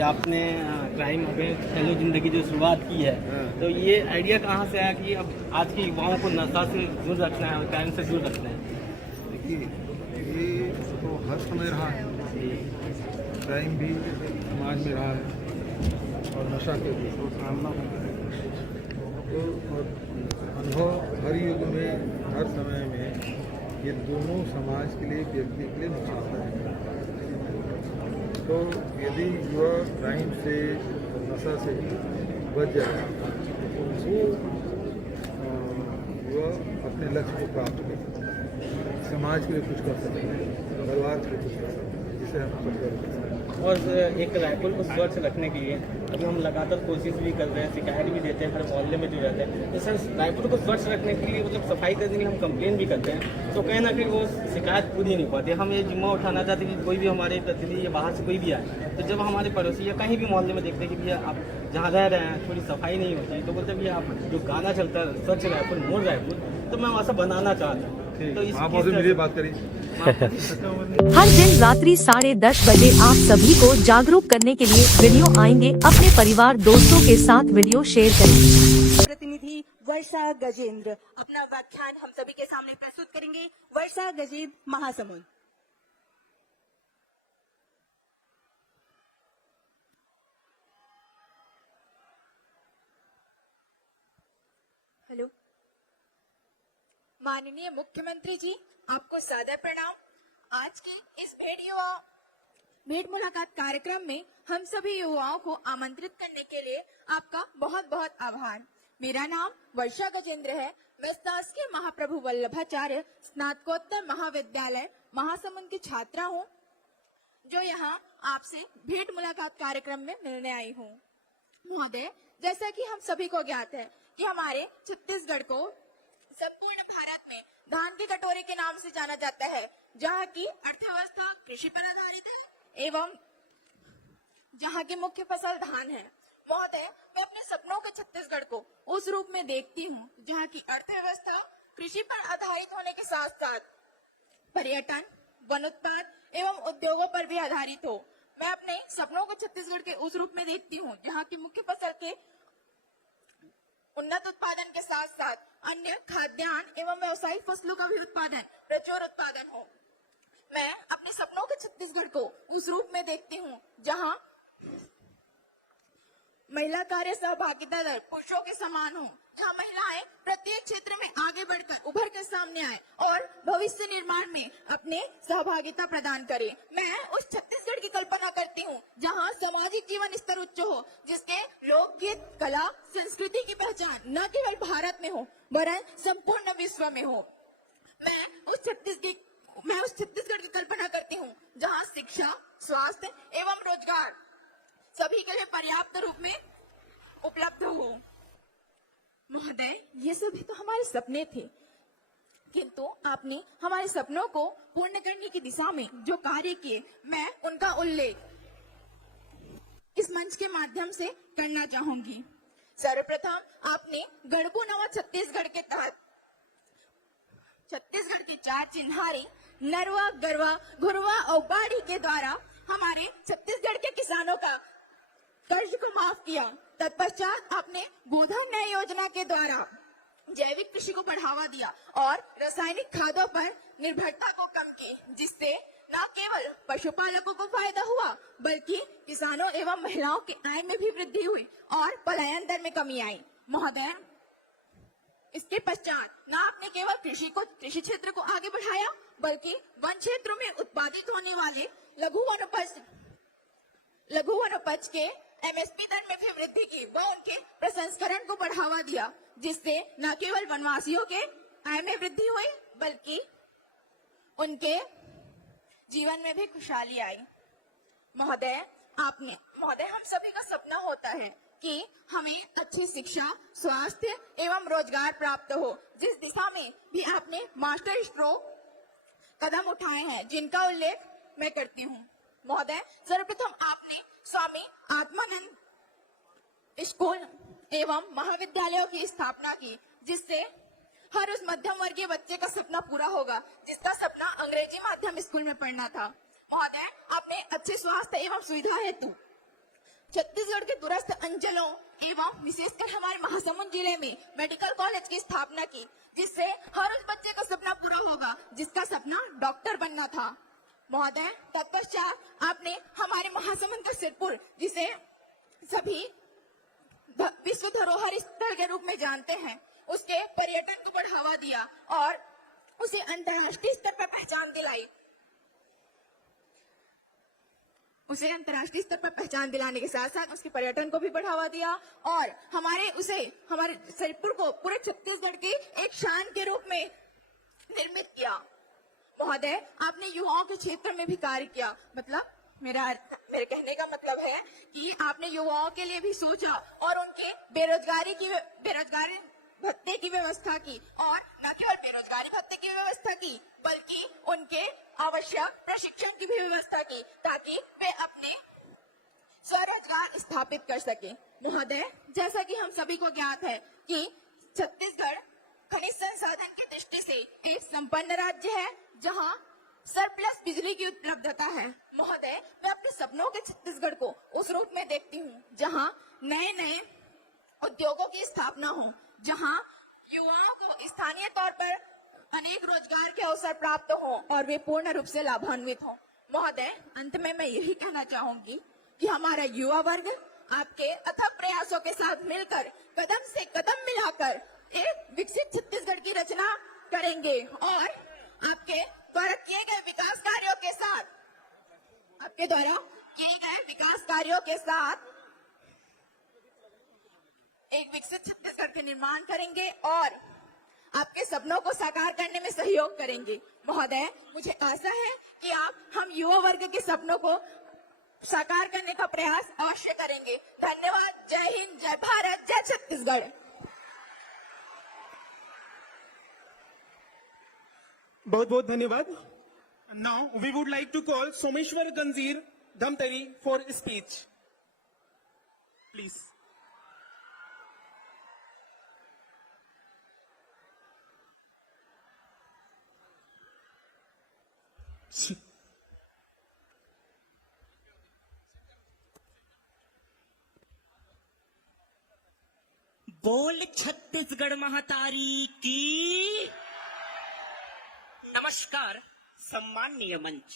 आपने crime against hello जिंदगी जो शुरुआत की है, तो ये आइडिया कहाँ से आया कि अब आज के युवाओं को नशा से दूर रखना है और क्राइम से दूर रखना है? देखिए, ये तो हर समय रहा है, क्राइम भी समाज में रहा है और नशा के भी सामना होता है। तो और अनुभव हर युग में, हर समय में ये दोनों समाज के लिए, व्यक्ति के लिए नुकसानदायक है। तो यदि युवा क्राइम से, नशा से बच जाए तो युवा अपने लक्ष्य को प्राप्त कर सकता है, समाज के लिए कुछ कर सकते हैं, परिवार के लिए कुछ कर सकते हैं, जिसे हम सब कर सकते हैं। और एक रायपुर को स्वच्छ रखने के लिए अभी हम लगातार कोशिश भी कर रहे हैं, शिकायत भी देते हैं हर मोहल्ले में जो रहते हैं। तो सर, रायपुर को स्वच्छ रखने के लिए मतलब सफाई करने के लिए हम कंप्लेन भी करते हैं, तो कहीं ना कहीं वो शिकायत पूरी नहीं पाते। हम ये जिम्मा उठाना चाहते हैं कि कोई भी हमारे प्रतिनिधि या बाहर से कोई भी आए, तो जब हमारे पड़ोसी या कहीं भी मोहल्ले में देखते हैं कि भैया आप जहाँ रह रहे हैं थोड़ी सफाई नहीं होती, तो बोलते भैया आप जो गाना चलता है स्वच्छ रायपुर मोर रायपुर, तो मैं वैसा बनाना चाहता हूँ। तो इस बात करिए। हर दिन रात्रि 10:30 बजे आप सभी को जागरूक करने के लिए वीडियो आएंगे। अपने परिवार दोस्तों के साथ वीडियो शेयर करें। प्रतिनिधि वर्षा गजेंद्र अपना व्याख्यान हम सभी के सामने प्रस्तुत करेंगे। वर्षा गजेंद्र, महासमुंद। हेलो, माननीय मुख्यमंत्री जी, आपको सादर प्रणाम। आज के इस भेंट मुलाकात कार्यक्रम में हम सभी युवाओं को आमंत्रित करने के लिए आपका बहुत बहुत आभार। मेरा नाम वर्षा गजेंद्र है। मैं शासकीय महाप्रभु वल्लभाचार्य स्नातकोत्तर महाविद्यालय महासमुंद की छात्रा हूँ, जो यहाँ आपसे भेंट मुलाकात कार्यक्रम में मिलने आई हूँ। महोदय, जैसा कि हम सभी को ज्ञात है कि हमारे छत्तीसगढ़ को संपूर्ण भारत में धान की कटोरे के नाम से जाना जाता है, जहाँ की अर्थव्यवस्था कृषि पर आधारित है एवं जहाँ की मुख्य फसल धान है। महोदय, मैं अपने सपनों के छत्तीसगढ़ को उस रूप में देखती हूँ जहाँ की अर्थव्यवस्था कृषि पर आधारित होने के साथ साथ पर्यटन, वन उत्पाद एवं उद्योगों पर भी आधारित हो। मैं अपने सपनों को छत्तीसगढ़ के उस रूप में देखती हूँ जहाँ की मुख्य फसल के उन्नत उत्पादन के साथ साथ अन्य खाद्यान्न एवं व्यावसायिक फसलों का भी प्रचुर उत्पादन हो। मैं अपने सपनों के छत्तीसगढ़ को उस रूप में देखती हूँ जहाँ महिला कार्य सहभागिता दर पुरुषों के समान हो, जहाँ महिलाएं प्रत्येक क्षेत्र में आगे बढ़कर उभर कर सामने आए और भविष्य निर्माण में अपने सहभागिता प्रदान करें। मैं उस छत्तीसगढ़ की कल्पना करती हूँ जहाँ सामाजिक जीवन स्तर उच्च हो, जिसके लोकगीत, कला, संस्कृति की पहचान न केवल भारत में हो वरन संपूर्ण विश्व में हो। मैं उस छत्तीसगढ़ की कल्पना करती हूँ जहाँ शिक्षा, स्वास्थ्य एवं रोजगार सभी के लिए पर्याप्त रूप में उपलब्ध हो। महोदय, ये सभी तो हमारे सपने थे, किंतु आपने हमारे सपनों को पूर्ण करने की दिशा में जो कार्य किए, मैं उनका उल्लेख इस मंच के माध्यम से करना चाहूंगी। सर्वप्रथम आपने गढ़बू नवा छत्तीसगढ़ के तहत छत्तीसगढ़ के 4 चिन्हारी नरवा, गरवा, घुरवा और बाड़ी के द्वारा हमारे छत्तीसगढ़ के किसानों का कर्ज को माफ किया। तत्पश्चात आपने गोधन न्याय योजना के द्वारा जैविक कृषि को बढ़ावा दिया और रासायनिक खादों पर निर्भरता को कम की, जिससे न केवल पशुपालकों को फायदा हुआ बल्कि किसानों एवं महिलाओं के आय में भी वृद्धि हुई और पलायन दर में कमी आई। महोदय, इसके पश्चात न आपने केवल कृषि क्षेत्र को आगे बढ़ाया बल्कि वन क्षेत्रों में उत्पादित होने वाले लघु वन उपज के एमएसपी दर में भी वृद्धि की व उनके प्रसंस्करण को बढ़ावा दिया, जिससे न केवल वनवासियों के आय में वृद्धि हुई बल्कि उनके जीवन में भी खुशहाली आई। महोदय, हम सभी का सपना होता है कि हमें अच्छी शिक्षा, स्वास्थ्य एवं रोजगार प्राप्त हो, जिस दिशा में भी आपने मास्टर स्ट्रोक कदम उठाए हैं, जिनका उल्लेख मैं करती हूँ। महोदय, सर्वप्रथम आपने स्वामी आत्मानंद स्कूल एवं महाविद्यालयों की स्थापना की, जिससे हर उस मध्यम वर्गीय बच्चे का सपना पूरा होगा जिसका सपना अंग्रेजी माध्यम स्कूल में पढ़ना था। महोदय, आपने अच्छे स्वास्थ्य एवं सुविधा हेतु छत्तीसगढ़ के दूरस्थ अंचलों एवं विशेषकर हमारे महासमुंद जिले में मेडिकल कॉलेज की स्थापना की, जिससे हर उस बच्चे का सपना पूरा होगा जिसका सपना डॉक्टर बनना था। महोदय, तत्पश्चात आपने हमारे महासमुंद का सिरपुर, जिसे सभी विश्व धरोहर स्थल के रूप में जानते हैं, उसके पर्यटन को बढ़ावा दिया और उसे अंतर्राष्ट्रीय स्तर पर पहचान दिलाई। उसे अंतर्राष्ट्रीय स्तर पर पहचान दिलाने के साथ साथ उसके पर्यटन को भी बढ़ावा दिया और हमारे सिरपुर को पूरे छत्तीसगढ़ की एक शान के रूप में निर्मित किया। महोदय, आपने युवाओं के क्षेत्र में भी कार्य किया, मतलब मेरे कहने का मतलब है कि आपने युवाओं के लिए भी सोचा और उनके बेरोजगारी भत्ते की व्यवस्था की, और न केवल बेरोजगारी भत्ते की व्यवस्था की बल्कि उनके आवश्यक प्रशिक्षण की भी व्यवस्था की ताकि वे अपने स्वरोजगार स्थापित कर सके। महोदय, जैसा कि हम सभी को ज्ञात है कि छत्तीसगढ़ खनिज संसाधन की दृष्टि से एक संपन्न राज्य है जहां सरप्लस बिजली की उपलब्धता है। महोदय, मैं अपने सपनों के छत्तीसगढ़ को उस रूप में देखती हूँ जहां नए नए उद्योगों की स्थापना हो, जहां युवाओं को स्थानीय तौर पर अनेक रोजगार के अवसर प्राप्त हो और वे पूर्ण रूप से लाभान्वित हो। महोदय, अंत में मैं यही कहना चाहूंगी कि हमारा युवा वर्ग आपके अथक प्रयासों के साथ मिलकर कदम से कदम मिलाकर एक विकसित छत्तीसगढ़ की रचना करेंगे और आपके द्वारा किए गए विकास कार्यों के साथ एक विकसित छत्तीसगढ़ के निर्माण करेंगे और आपके सपनों को साकार करने में सहयोग करेंगे। महोदय, मुझे आशा है कि आप हम युवा वर्ग के सपनों को साकार करने का प्रयास अवश्य करेंगे। धन्यवाद। जय हिंद, जय भारत, जय छत्तीसगढ़। बहुत बहुत धन्यवाद। Now we would like to call Someshwar Ganjir Dhamtari for speech, please. बोल छत्तीसगढ़ महातारी की। नमस्कार सम्माननीय मंच,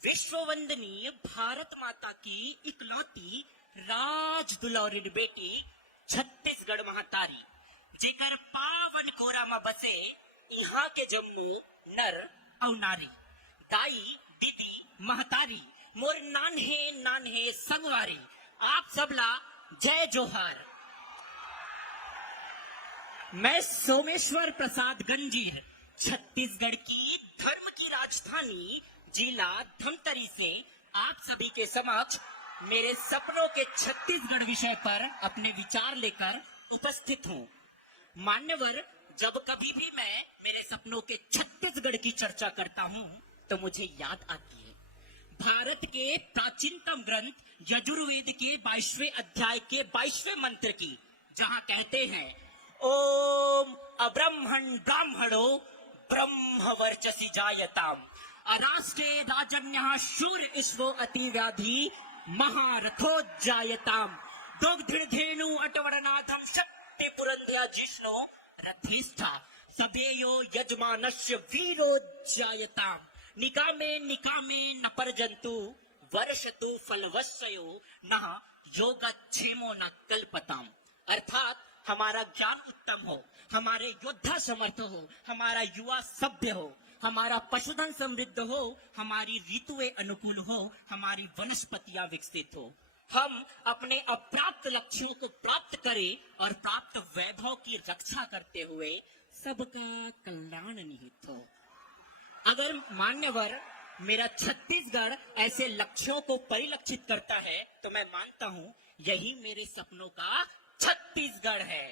विश्व वंदनीय भारत माता की इकलौती राज दुलारिन बेटी छत्तीसगढ़ महातारी, जेकर पावन कोरा में बसे यहाँ के जम्मू नर और नारी, दाई दीदी महतारी, मोर नान्हे नान्हे संगवारी, आप सबला जय जोहार। मैं सोमेश्वर प्रसाद गंजीर छत्तीसगढ़ की धर्म की राजधानी जिला धमतरी से आप सभी के समक्ष मेरे सपनों के छत्तीसगढ़ विषय पर अपने विचार लेकर उपस्थित हूँ। मान्यवर, जब कभी भी मैं मेरे सपनों के छत्तीसगढ़ की चर्चा करता हूँ तो मुझे याद आती है भारत के प्राचीनतम ग्रंथ यजुर्वेद के 22वें अध्याय के 22वें मंत्र की, जहाँ कहते हैं ओम अब्रह्मण ब्राह्मणो ब्रह्म वर्चसी जायताम, अराष्ट्रे राजन्यः शूर ईश्वो अति व्याधि महारथो जायताम, दुग्धिर्धेनु अटवरनाथम शक्ति पुरंध्या जिष्णु रथिष्ठा, सभेयो यजमानस्य वीरो जायताम, निकामे निकामे न परजंतु वर्षतु फलवस्यो न योगक्षेमो न कल्पताम। अर्थात हमारा ज्ञान उत्तम हो, हमारे योद्धा समर्थ हो, हमारा युवा सभ्य हो, हमारा पशुधन समृद्ध हो, हमारी ऋतुएं अनुकूल हो, हमारी वनस्पतियां विकसित हो, हम अपने अप्राप्त लक्ष्यों को प्राप्त करें और प्राप्त वैभव की रक्षा करते हुए सबका कल्याण निहित हो। अगर मान्यवर मेरा छत्तीसगढ़ ऐसे लक्ष्यों को परिलक्षित करता है तो मैं मानता हूं यही मेरे सपनों का छत्तीसगढ़ है।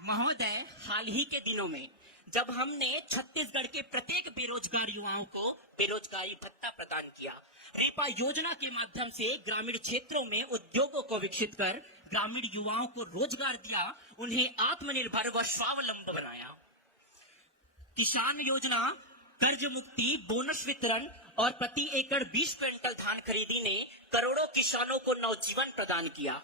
महोदय, हाल ही के दिनों में जब हमने छत्तीसगढ़ के प्रत्येक बेरोजगार युवाओं को बेरोजगारी भत्ता प्रदान किया, रेपा योजना के माध्यम से ग्रामीण क्षेत्रों में उद्योगों को विकसित कर ग्रामीण युवाओं को रोजगार दिया, उन्हें आत्मनिर्भर व स्वावलंबी बनाया। किसान योजना, कर्ज मुक्ति, बोनस वितरण और प्रति एकड़ 20 क्विंटल धान खरीदी ने करोड़ों किसानों को नवजीवन प्रदान किया।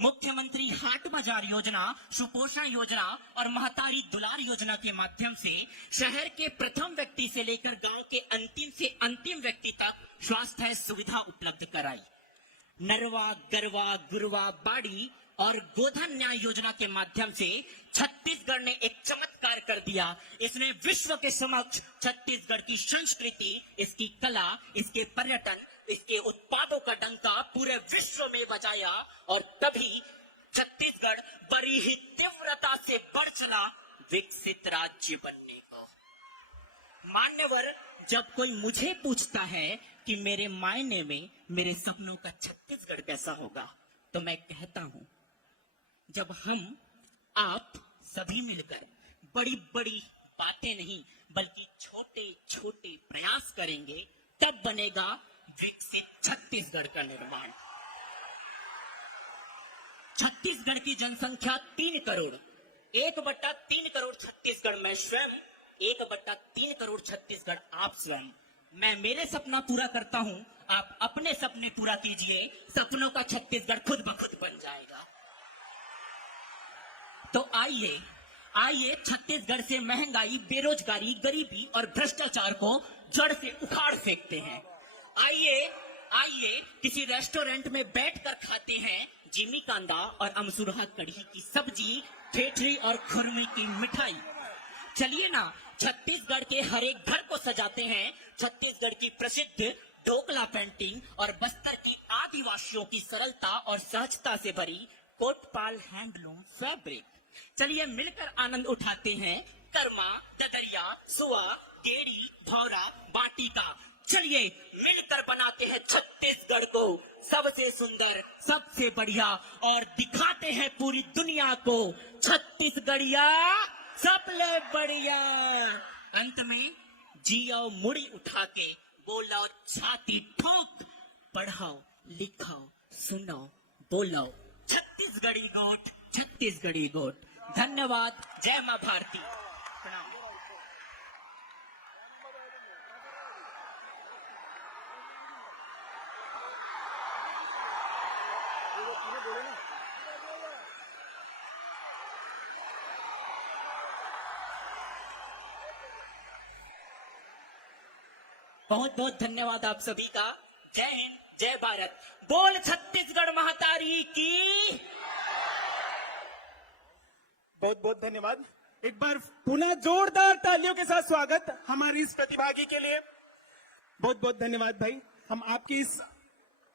मुख्यमंत्री हाट बाजार योजना, सुपोषण योजना और महतारी दुलार योजना के माध्यम से शहर के प्रथम व्यक्ति से लेकर गांव के अंतिम से अंतिम व्यक्ति तक स्वास्थ्य सुविधा उपलब्ध कराई। नरवा, गरवा, गुरवा, बाड़ी और गोधन न्याय योजना के माध्यम से छत्तीसगढ़ ने एक चमत्कार कर दिया। इसने विश्व के समक्ष छत्तीसगढ़ की संस्कृति, इसकी कला, इसके पर्यटन, इसके उत्पादों का डंका पूरे विश्व में बजाया और तभी छत्तीसगढ़ बड़ी ही तीव्रता से बढ़ चला विकसित राज्य बनने को। मान्यवर, जब कोई मुझे पूछता है कि मेरे मायने में मेरे सपनों का छत्तीसगढ़ कैसा होगा, तो मैं कहता हूं, जब हम आप सभी मिलकर बड़ी बड़ी बातें नहीं बल्कि छोटे छोटे प्रयास करेंगे, तब बनेगा विकसित छत्तीसगढ़ का निर्माण। छत्तीसगढ़ की जनसंख्या 3 करोड़, 1/3 करोड़ छत्तीसगढ़ मैं स्वयं, 1/3 करोड़ छत्तीसगढ़ आप स्वयं। मैं मेरे सपना पूरा करता हूं, आप अपने सपने पूरा कीजिए, सपनों का छत्तीसगढ़ खुद ब खुद बन जाएगा। तो आइए छत्तीसगढ़ से महंगाई, बेरोजगारी, गरीबी और भ्रष्टाचार को जड़ से उखाड़ फेंकते हैं। आइए किसी रेस्टोरेंट में बैठकर खाते हैं जिमी कांदा और अमसुरहा कढ़ी की सब्जी, ठेठरी और खुरमी की मिठाई। चलिए ना, छत्तीसगढ़ के हर एक घर को सजाते हैं छत्तीसगढ़ की प्रसिद्ध ढोकला पेंटिंग और बस्तर की आदिवासियों की सरलता और सहजता से भरी कोटपाल हैंडलूम फैब्रिक। चलिए मिलकर आनंद उठाते हैं कर्मा, ददरिया, सुआ, गेड़ी, भौरा, बाटी का। चलिए मिलकर बनाते हैं छत्तीसगढ़ को सबसे सुंदर, सबसे बढ़िया और दिखाते हैं पूरी दुनिया को छत्तीसगढ़िया सबले बढ़िया। अंत में जियो मुड़ी उठा के बोलो छाती ठोक, पढ़ाओ, लिखाओ, सुनो, बोलो छत्तीसगढ़ी गोट, छत्तीसगढ़ी गोट। धन्यवाद। जय मां भारती। प्रणाम। बहुत बहुत धन्यवाद आप सभी का। जय हिंद, जय भारत। बोल छत्तीसगढ़ महतारी की। बहुत बहुत धन्यवाद। एक बार पुनः जोरदार तालियों के साथ स्वागत हमारी इस प्रतिभागी के लिए। बहुत बहुत धन्यवाद भाई। हम आपकी इस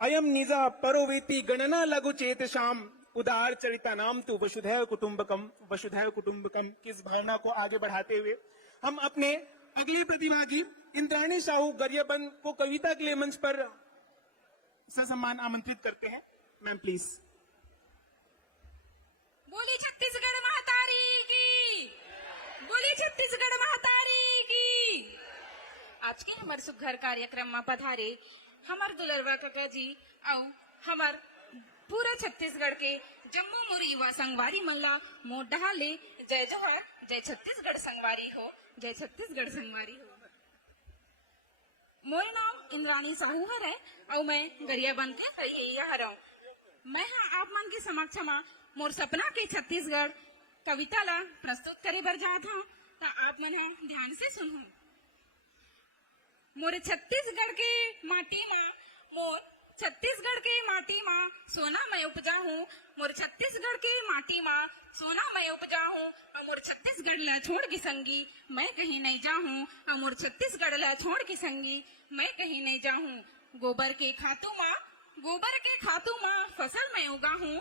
अयम निजा परोवेति गणना लघु चेत शाम उदार चरिता नाम तु वसुधैव कुटुंबकम की इस भावना को आगे बढ़ाते हुए हम अपने अगले प्रतिभागी इंद्राणी साहू गरियाबंद को कविता के लिए मंच पर ससम्मान आमंत्रित करते हैं। Ma'am please. बोली छत्तीसगढ़ महतारी की, बोली छत्तीसगढ़ महतारी की। आज के हमारे सुघर कार्यक्रम में पधारे हमार दुलरवा काका जी और हमार पूरा छत्तीसगढ़ के जम्मू मुरी युवा संगवारी मल्ला मोट डहाले जय जोहार। जय छत्तीसगढ़ संगवारी हो, जय छत्तीसगढ़ संगवारी हो। मोर नाम इंद्राणी साहू है और मैं गरियाबंद के रहिया हूँ। मैं हाँ आप मन के समक्ष में मोर सपना के छत्तीसगढ़ कविता ला प्रस्तुत करे बर जात हूँ, तो आप मन ध्यान से सुनो। मोर छत्तीसगढ़ के माटी में, मोर छत्तीसगढ़ के माटी में सोना मैं उपजा हूँ। मोर छत्तीसगढ़ के माटी में सोना मैं उपजा हूँ और मोर छत्तीसगढ़ ला छोड़ के संगी मैं कहीं नहीं जाऊँ। और मोर छत्तीसगढ़ ला छोड़ के संगी मैं कहीं नहीं जाऊँ। गोबर के खातू माँ फसल मैं उगा हूँ।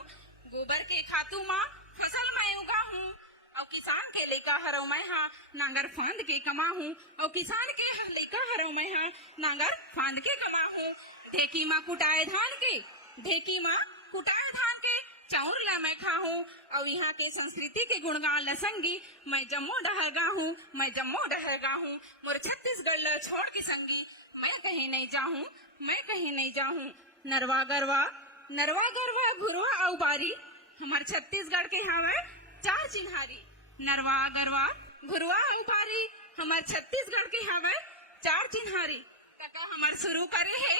गोबर के खातू माँ फसल मैं उगा हूँ। और किसान के लेका हरो मैं हाँ नांगर फांद के कमा हूँ। और किसान के लेका हरो मैं हाँ नांगर फांद के कमा हूँ। ढेकी माँ कुटाए धान के चाउर ला मैं खा हूँ। और यहाँ के संस्कृति के गुणगान लसंगी मैं जम्मू डहगा हूँ, मैं जम्मू डहगा हूँ। मोर छत्तीसगढ़ ला छोड़ के संगी मैं कहीं नहीं जाऊँ, मैं कहीं नहीं जाऊँ। नरवा गरवा घुरवा और बारी हमार छत्तीसगढ़ के हवे 4 चिन्हारी। नरवा गरवा घुरवा और बारी हमार छत्तीसगढ़ के हवे 4 चिन्हारी। काका हमार शुरू करे है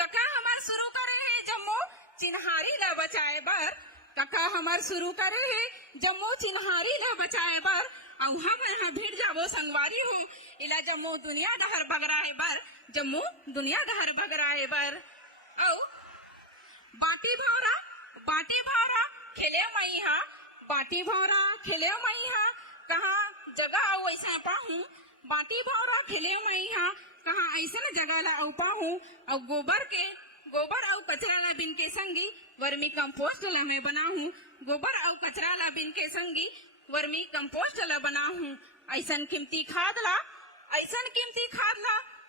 कका हमार शुरू करे है जम्मू चिन्हारी ला बचाए बर, कका हमार शुरू करे है जम्मू चिन्हारी ला बचाए बर, और हम यहाँ भीड़ जाबो संगवारी हूँ इला जम्मू दुनिया डहर बगराए बर, जम्मू दुनिया डहर बगराए बर। औ बाटी भौरा खेले मैहा, बाटी भौरा खेले मैहा, कहाँ जगह औ ऐसा पाहूं, बाटी भौरा खेले मैहा, कहाँ ऐसा जगह ला औ पाहूं, और गोबर और कचरा ला बिन के संगी वर्मी कंपोस्ट ला मैं बनाहूं, गोबर और कचरा ला बिन के संगी वर्मी कंपोस्ट ला बनाहूं। ऐसन कीमती खाद ला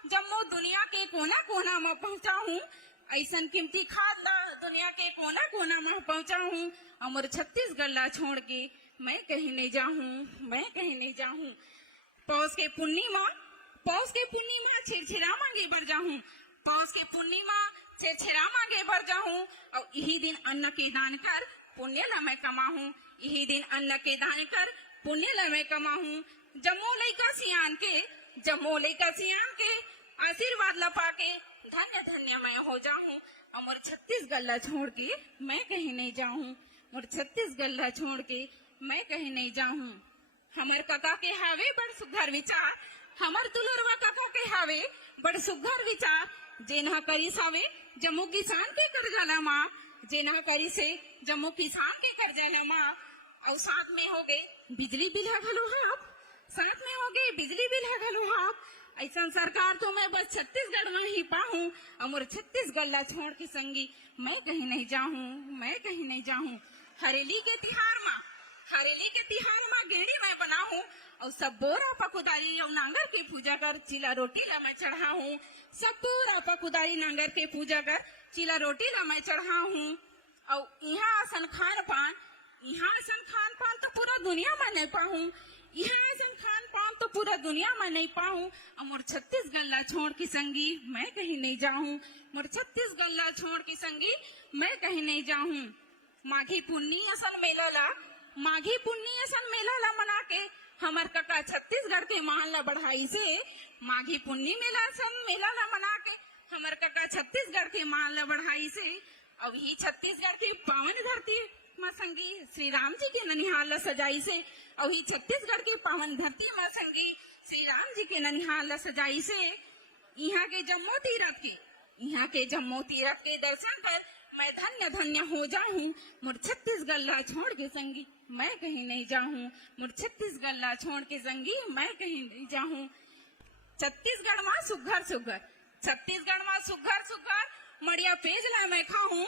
जम्मू दुनिया के कोना कोना में पहुंचाऊं, ऐसन कीमती खाद ला दुनिया के कोना कोना में पहुंचाऊं। अमर छत्तीसगढ़ ला छोड़ के मैं कहीं नहीं जाऊं, पौष के पूर्णिमा छिरछिरा मांगे बर जाऊं, पौष के पूर्णिमा छिरछिरा मांगे बर जाऊं, और यही दिन अन्न के दान कर पुण्य ला मैं कमाहूं, यही दिन अन्न के दान कर पुण्य ला मैं कमाहूं। जम्मू लइका सियान के आशीर्वाद ला पाके धन्य धन्य मैं हो जाऊं, और छत्तीसगढ़ ला छोड़ के मैं कहीं नहीं जाऊं, और छत्तीसगढ़ ला छोड़ के मैं कहीं नहीं जाऊं। हमर काका के हावे बड़ सुघर विचार, हमर दुलरवा काका के हावे बड़ सुघर विचार, जेना करी सावे जम्मू किसान के कर्जा ला माफ, जेना करी से जम्मू किसान के कर्जा ला माफ, और साथ में हो गए बिजली बिल घलो हाफ, साथ में हो गए बिजली बिल घलो हाफ। ऐसा सरकार तो मैं बस छत्तीसगढ़ में ही पाहूं, और छत्तीसगढ़ ला छोड़ के संगी मैं कहीं नहीं जाऊं। हरेली के तिहार में गेड़ी मैं बनाहूं, और सब बोरा पकुदारी और नांगर के पूजा कर चिला रोटी ला मैं चढ़ाऊं, सब बोरा पकुदारी नांगर के पूजा कर चिला रोटी ला मैं चढ़ाऊं। और यहाँ आसन खान पान तो पूरा दुनिया में नहीं पाऊं, तो पूरा दुनिया में नहीं पाऊं, और छत्तीसगढ़ ला छोड़ के संगी मैं कहीं नहीं जाऊं, और छत्तीसगढ़ ला छोड़ के संगी मैं कहीं नहीं जाऊं। माघी पुन्नी असन मेला ला मना के हमर काका छत्तीसगढ़ के मान ला बढ़ाई से, माघी पुन्नी मेला ला मना के हमर काका छत्तीसगढ़ के मान ला बढ़ाई से, अब ही छत्तीसगढ़ की पावन धरती माँ संगी श्री राम जी के ननिहाल ला सजाई से, और ही छत्तीसगढ़ के पावन धरती माँ संगी श्री राम जी के ननिहाल ला सजाई से। यहाँ के जम्मू तीरथ के दर्शन कर मैं धन्य धन्य हो जाऊं, मुर छत्तीसगढ़ ला छोड़ के संगी मैं कहीं नहीं जाऊं, मुर छत्तीसगढ़ ला छोड़ के संगी मैं कहीं नहीं जाऊं। छत्तीसगढ़ में सुघर मड़िया पेज ला मैं खाऊं,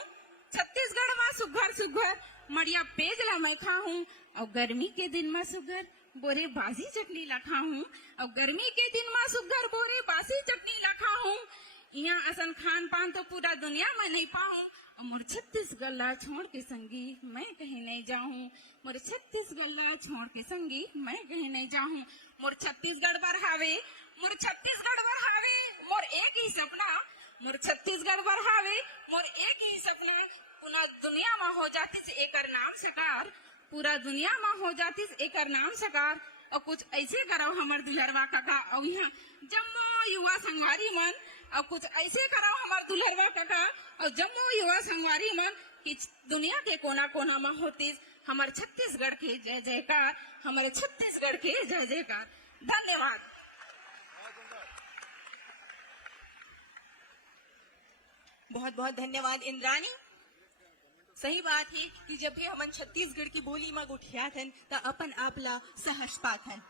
छत्तीसगढ़ में सुघर मड़िया पेज ला मैं खाऊं, और गर्मी के दिन में सुघर बोरे बासी चटनी ला खाऊं, और गर्मी के दिन में सुघर बोरे बासी चटनी ला खाऊं। यहाँ असन खान पान तो पूरा दुनिया में नहीं पाऊं, और मोर छत्तीसगढ़ ला छोड़ के संगी मैं कहीं नहीं जाऊं, मोर छत्तीसगढ़ ला छोड़ के संगी मैं कहीं नहीं जाऊं। मोर छत्तीसगढ़ बर हावे मोर एक ही सपना, मोर छत्तीसगढ़ बर हावे मोर एक ही सपना, पूरा दुनिया में हो जाती एकर नाम सरकार, पूरा दुनिया में हो जाती एकर नाम सरकार। और कुछ ऐसे करो हमर दुल्हरवा काका, और यहाँ जम्मू युवा संगवारी मन, और कुछ ऐसे करो हमर दुल्हरवा काका और जम्मू युवा संगवारी मन कि दुनिया के कोना कोना में होती हमारे छत्तीसगढ़ के जय जयकार, हमारे छत्तीसगढ़ के जय जयकार। धन्यवाद। बहुत बहुत धन्यवाद इंद्राणी। सही बात है कि जब भी हमन छत्तीसगढ़ की बोली में गुठियात हन तो अपन आपला सहज पात हन।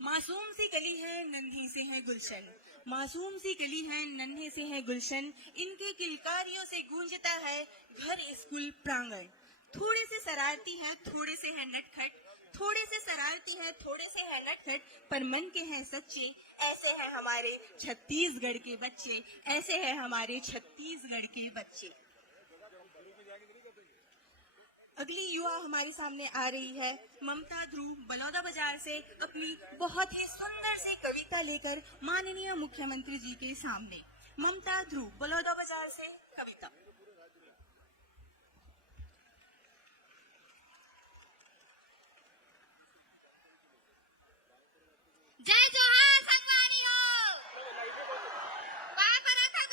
मासूम सी कली है नन्ही से है गुलशन, मासूम सी कली है नन्हे से है गुलशन, इनकी किलकारियों से गूंजता है घर स्कूल प्रांगण। थोड़े से शरारती है थोड़े से है नटखट, थोड़े से शरारती है थोड़े से है नटखट, पर मन के हैं सच्चे, ऐसे हैं हमारे छत्तीसगढ़ के बच्चे, ऐसे हैं हमारे छत्तीसगढ़ के बच्चे। अगली युवा हमारे सामने आ रही है ममता ध्रुव बलौदा बाजार से, अपनी बहुत ही सुंदर सी कविता लेकर माननीय मुख्यमंत्री जी के सामने। ममता ध्रुव बलौदा बाजार से कविता। जय जोहार संगवारी हो, बात करो था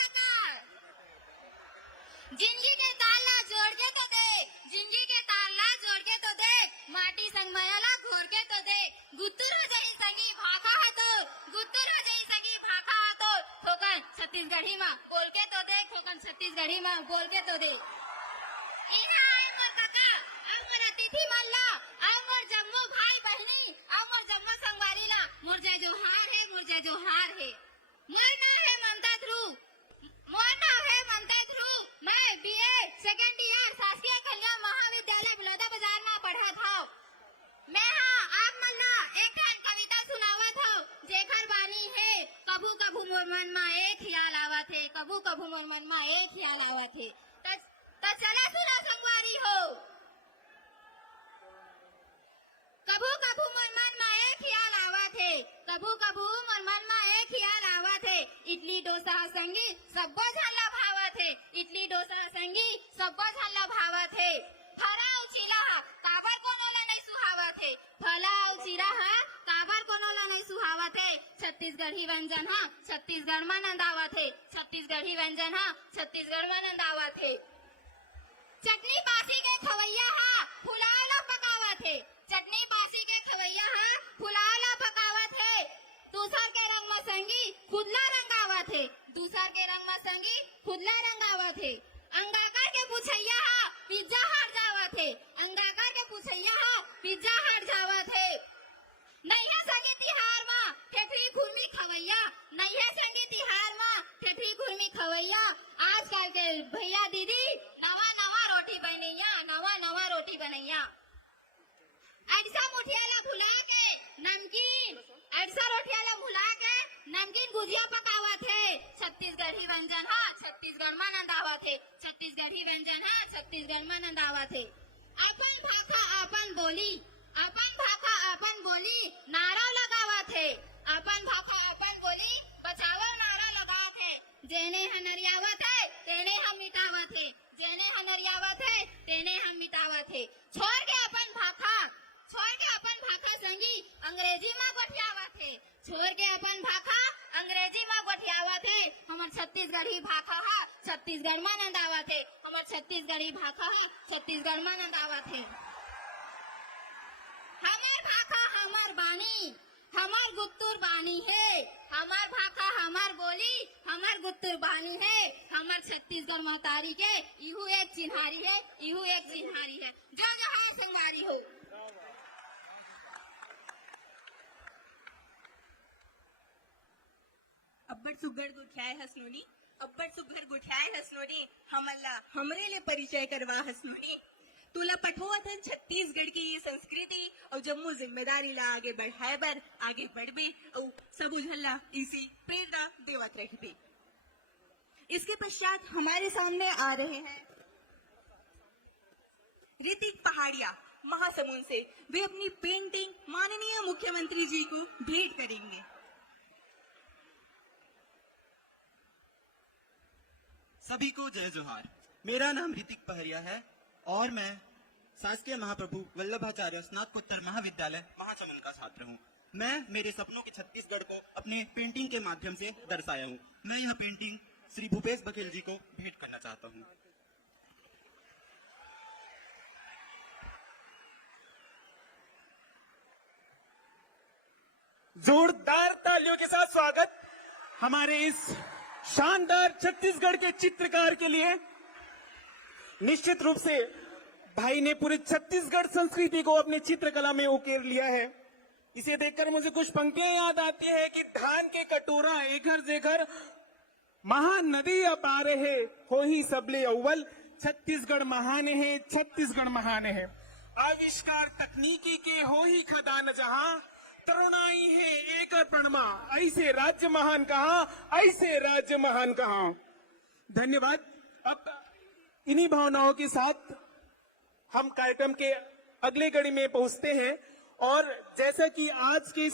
छत्तीसगढ़ी में बोल के तो दे। इहाँ आए मोर काका, आए मोर अतिथि मन ला, आए मोर जम्मो भाई बहनी, आए मोर जम्मो संगवारी ला, मोर जय जोहार है, मोर जय जोहार है। मोर नाम है ममता ध्रुव, मोर नाम है ममता ध्रुव। मैं बीए सेकेंड ईयर शासकीय कन्या महाविद्यालय बलौदा बाजार में पढ़त हूँ। मैं आप मन ला एक कविता सुनावत हूँ, जेकर बानी है कभू कभू मोर मन में एक ख्याल आवत है, कभू कभू मोर मन में एक ख्याल आवत है। त चला सुना संगवारी हो। कभू कभू मोर मन में एक ख्याल आवत है, कभू कभू मोर मन में एक ख्याल आवत है। इडली डोसा संगी सब्बो झन ला भावत है, इडली डोसा संगी सब्बो झन ला भावत है। फरा अउ चिला काबर कोनो ला नहीं सुहावत है, फला अउ चिरा काबर कोनो ला नहीं सुहावत है। छत्तीसगढ़ी व्यंजन छत्तीसगढ़ में नंदावत है, छत्तीसगढ़ी व्यंजन छत्तीसगढ़ में नंदावत है। चटनी बासी के खवैया फुलाव ला पकावत है, चटनी बासी के खवैया फुलाव ला पकावत है। दूसर के रंग में संगी खुदला रंगावत है, दूसर के रंग में संगी खुदला रंगावत है। अंगाकर के पूछैया पिज्जा हट जावत है, अंगाकर के पूछैया पिज्जा हट जावत है। नहीं है संगी तिहार में ठेठरी खुरमी खवैया, नहीं है संगी तिहार में ठेठरी खुरमी खवैया। आजकल के भैया दीदी नवा नवा रोटी बनैया, नवा नवा रोटी बनैया। अड़सा मुठिया ला भुला के नमकीन, अड़सा रोटिया ला भुला के नमकीन गुजिया पकावत है। छत्तीसगढ़ी व्यंजन छत्तीसगढ़ में नंदावत है, छत्तीसगढ़ी व्यंजन छत्तीसगढ़ में नंदावत है। अपन भाषा अपन बोली, अपन भाषा अपन बोली नारा लगावत है, अपन भाषा अपन बोली बचावल नारा लगावत है। जेने हनरियावत है तेने हम मिटावत है, जेने हनरियावत है तेने हम मिटावत है। छोड़ के अपन भाषा संगी अंग्रेजी में गोठियावत है, छोड़ के अपन भाषा अंग्रेजी में गोठियावत है। हमार छत्तीसगढ़ी भाषा छत्तीसगढ़ में नंदावत है, हमार छत्तीसगढ़ी भाषा छत्तीसगढ़ में नंदावत है। हमार भाषा हमार बानी, हमार गुत्तुर बानी है, हमार भाषा हमार बोली हमार गुत्तुर बानी है। हमार छत्तीसगढ़ महतारी के इहू एक चिन्हारी है, इहू एक चिन्हारी है। जो जहाँ संगवारी हो। अब्बड़ सुग्घर गुठियाए हसनोनी, अब्बड़ सुग्घर गुठियाए हसनोनी, हमला हमरे ले परिचय करवा हसनोनी। तुला पठोवत हन छत्तीसगढ़ की ये संस्कृति और जम्मू जिम्मेदारी ला आगे बढ़ाए बर आगे बढ़बे और सब उझला इसी प्रेरणा देवत रहबे। इसके पश्चात हमारे सामने आ रहे हैं ऋतिक पहाड़िया महासमुंद से। वे अपनी पेंटिंग माननीय मुख्यमंत्री जी को भेंट करेंगे। सभी को जय जोहार। मेरा नाम ऋतिक पहरिया है और मैं शासकीय महाप्रभु वल्लभाचार्य स्नातकोत्तर महाविद्यालय महासमुंद का छात्र हूँ। मैं मेरे सपनों के छत्तीसगढ़ को अपने पेंटिंग के माध्यम से दर्शाया हूँ। मैं यह पेंटिंग श्री भूपेश बघेल जी को भेंट करना चाहता हूँ। जोरदार तालियों के साथ स्वागत हमारे इस शानदार छत्तीसगढ़ के चित्रकार के लिए। निश्चित रूप से भाई ने पूरे छत्तीसगढ़ संस्कृति को अपने चित्रकला में उकेर लिया है। इसे देखकर मुझे कुछ पंक्तियां याद आती है कि धान के कटोरा एघर जेघर महानदी अपार है, हो ही सबले अव्वल छत्तीसगढ़ महान है, छत्तीसगढ़ महान है। आविष्कार तकनीकी के हो ही खदान जहां, तरुणाई है एक प्रणमा, ऐसे राज्य महान कहाँ, ऐसे राज्य महान कहाँ। धन्यवाद। अब इन्हीं भावनाओं के साथ हम कार्यक्रम के अगले कड़ी में पहुंचते हैं और जैसा कि आज की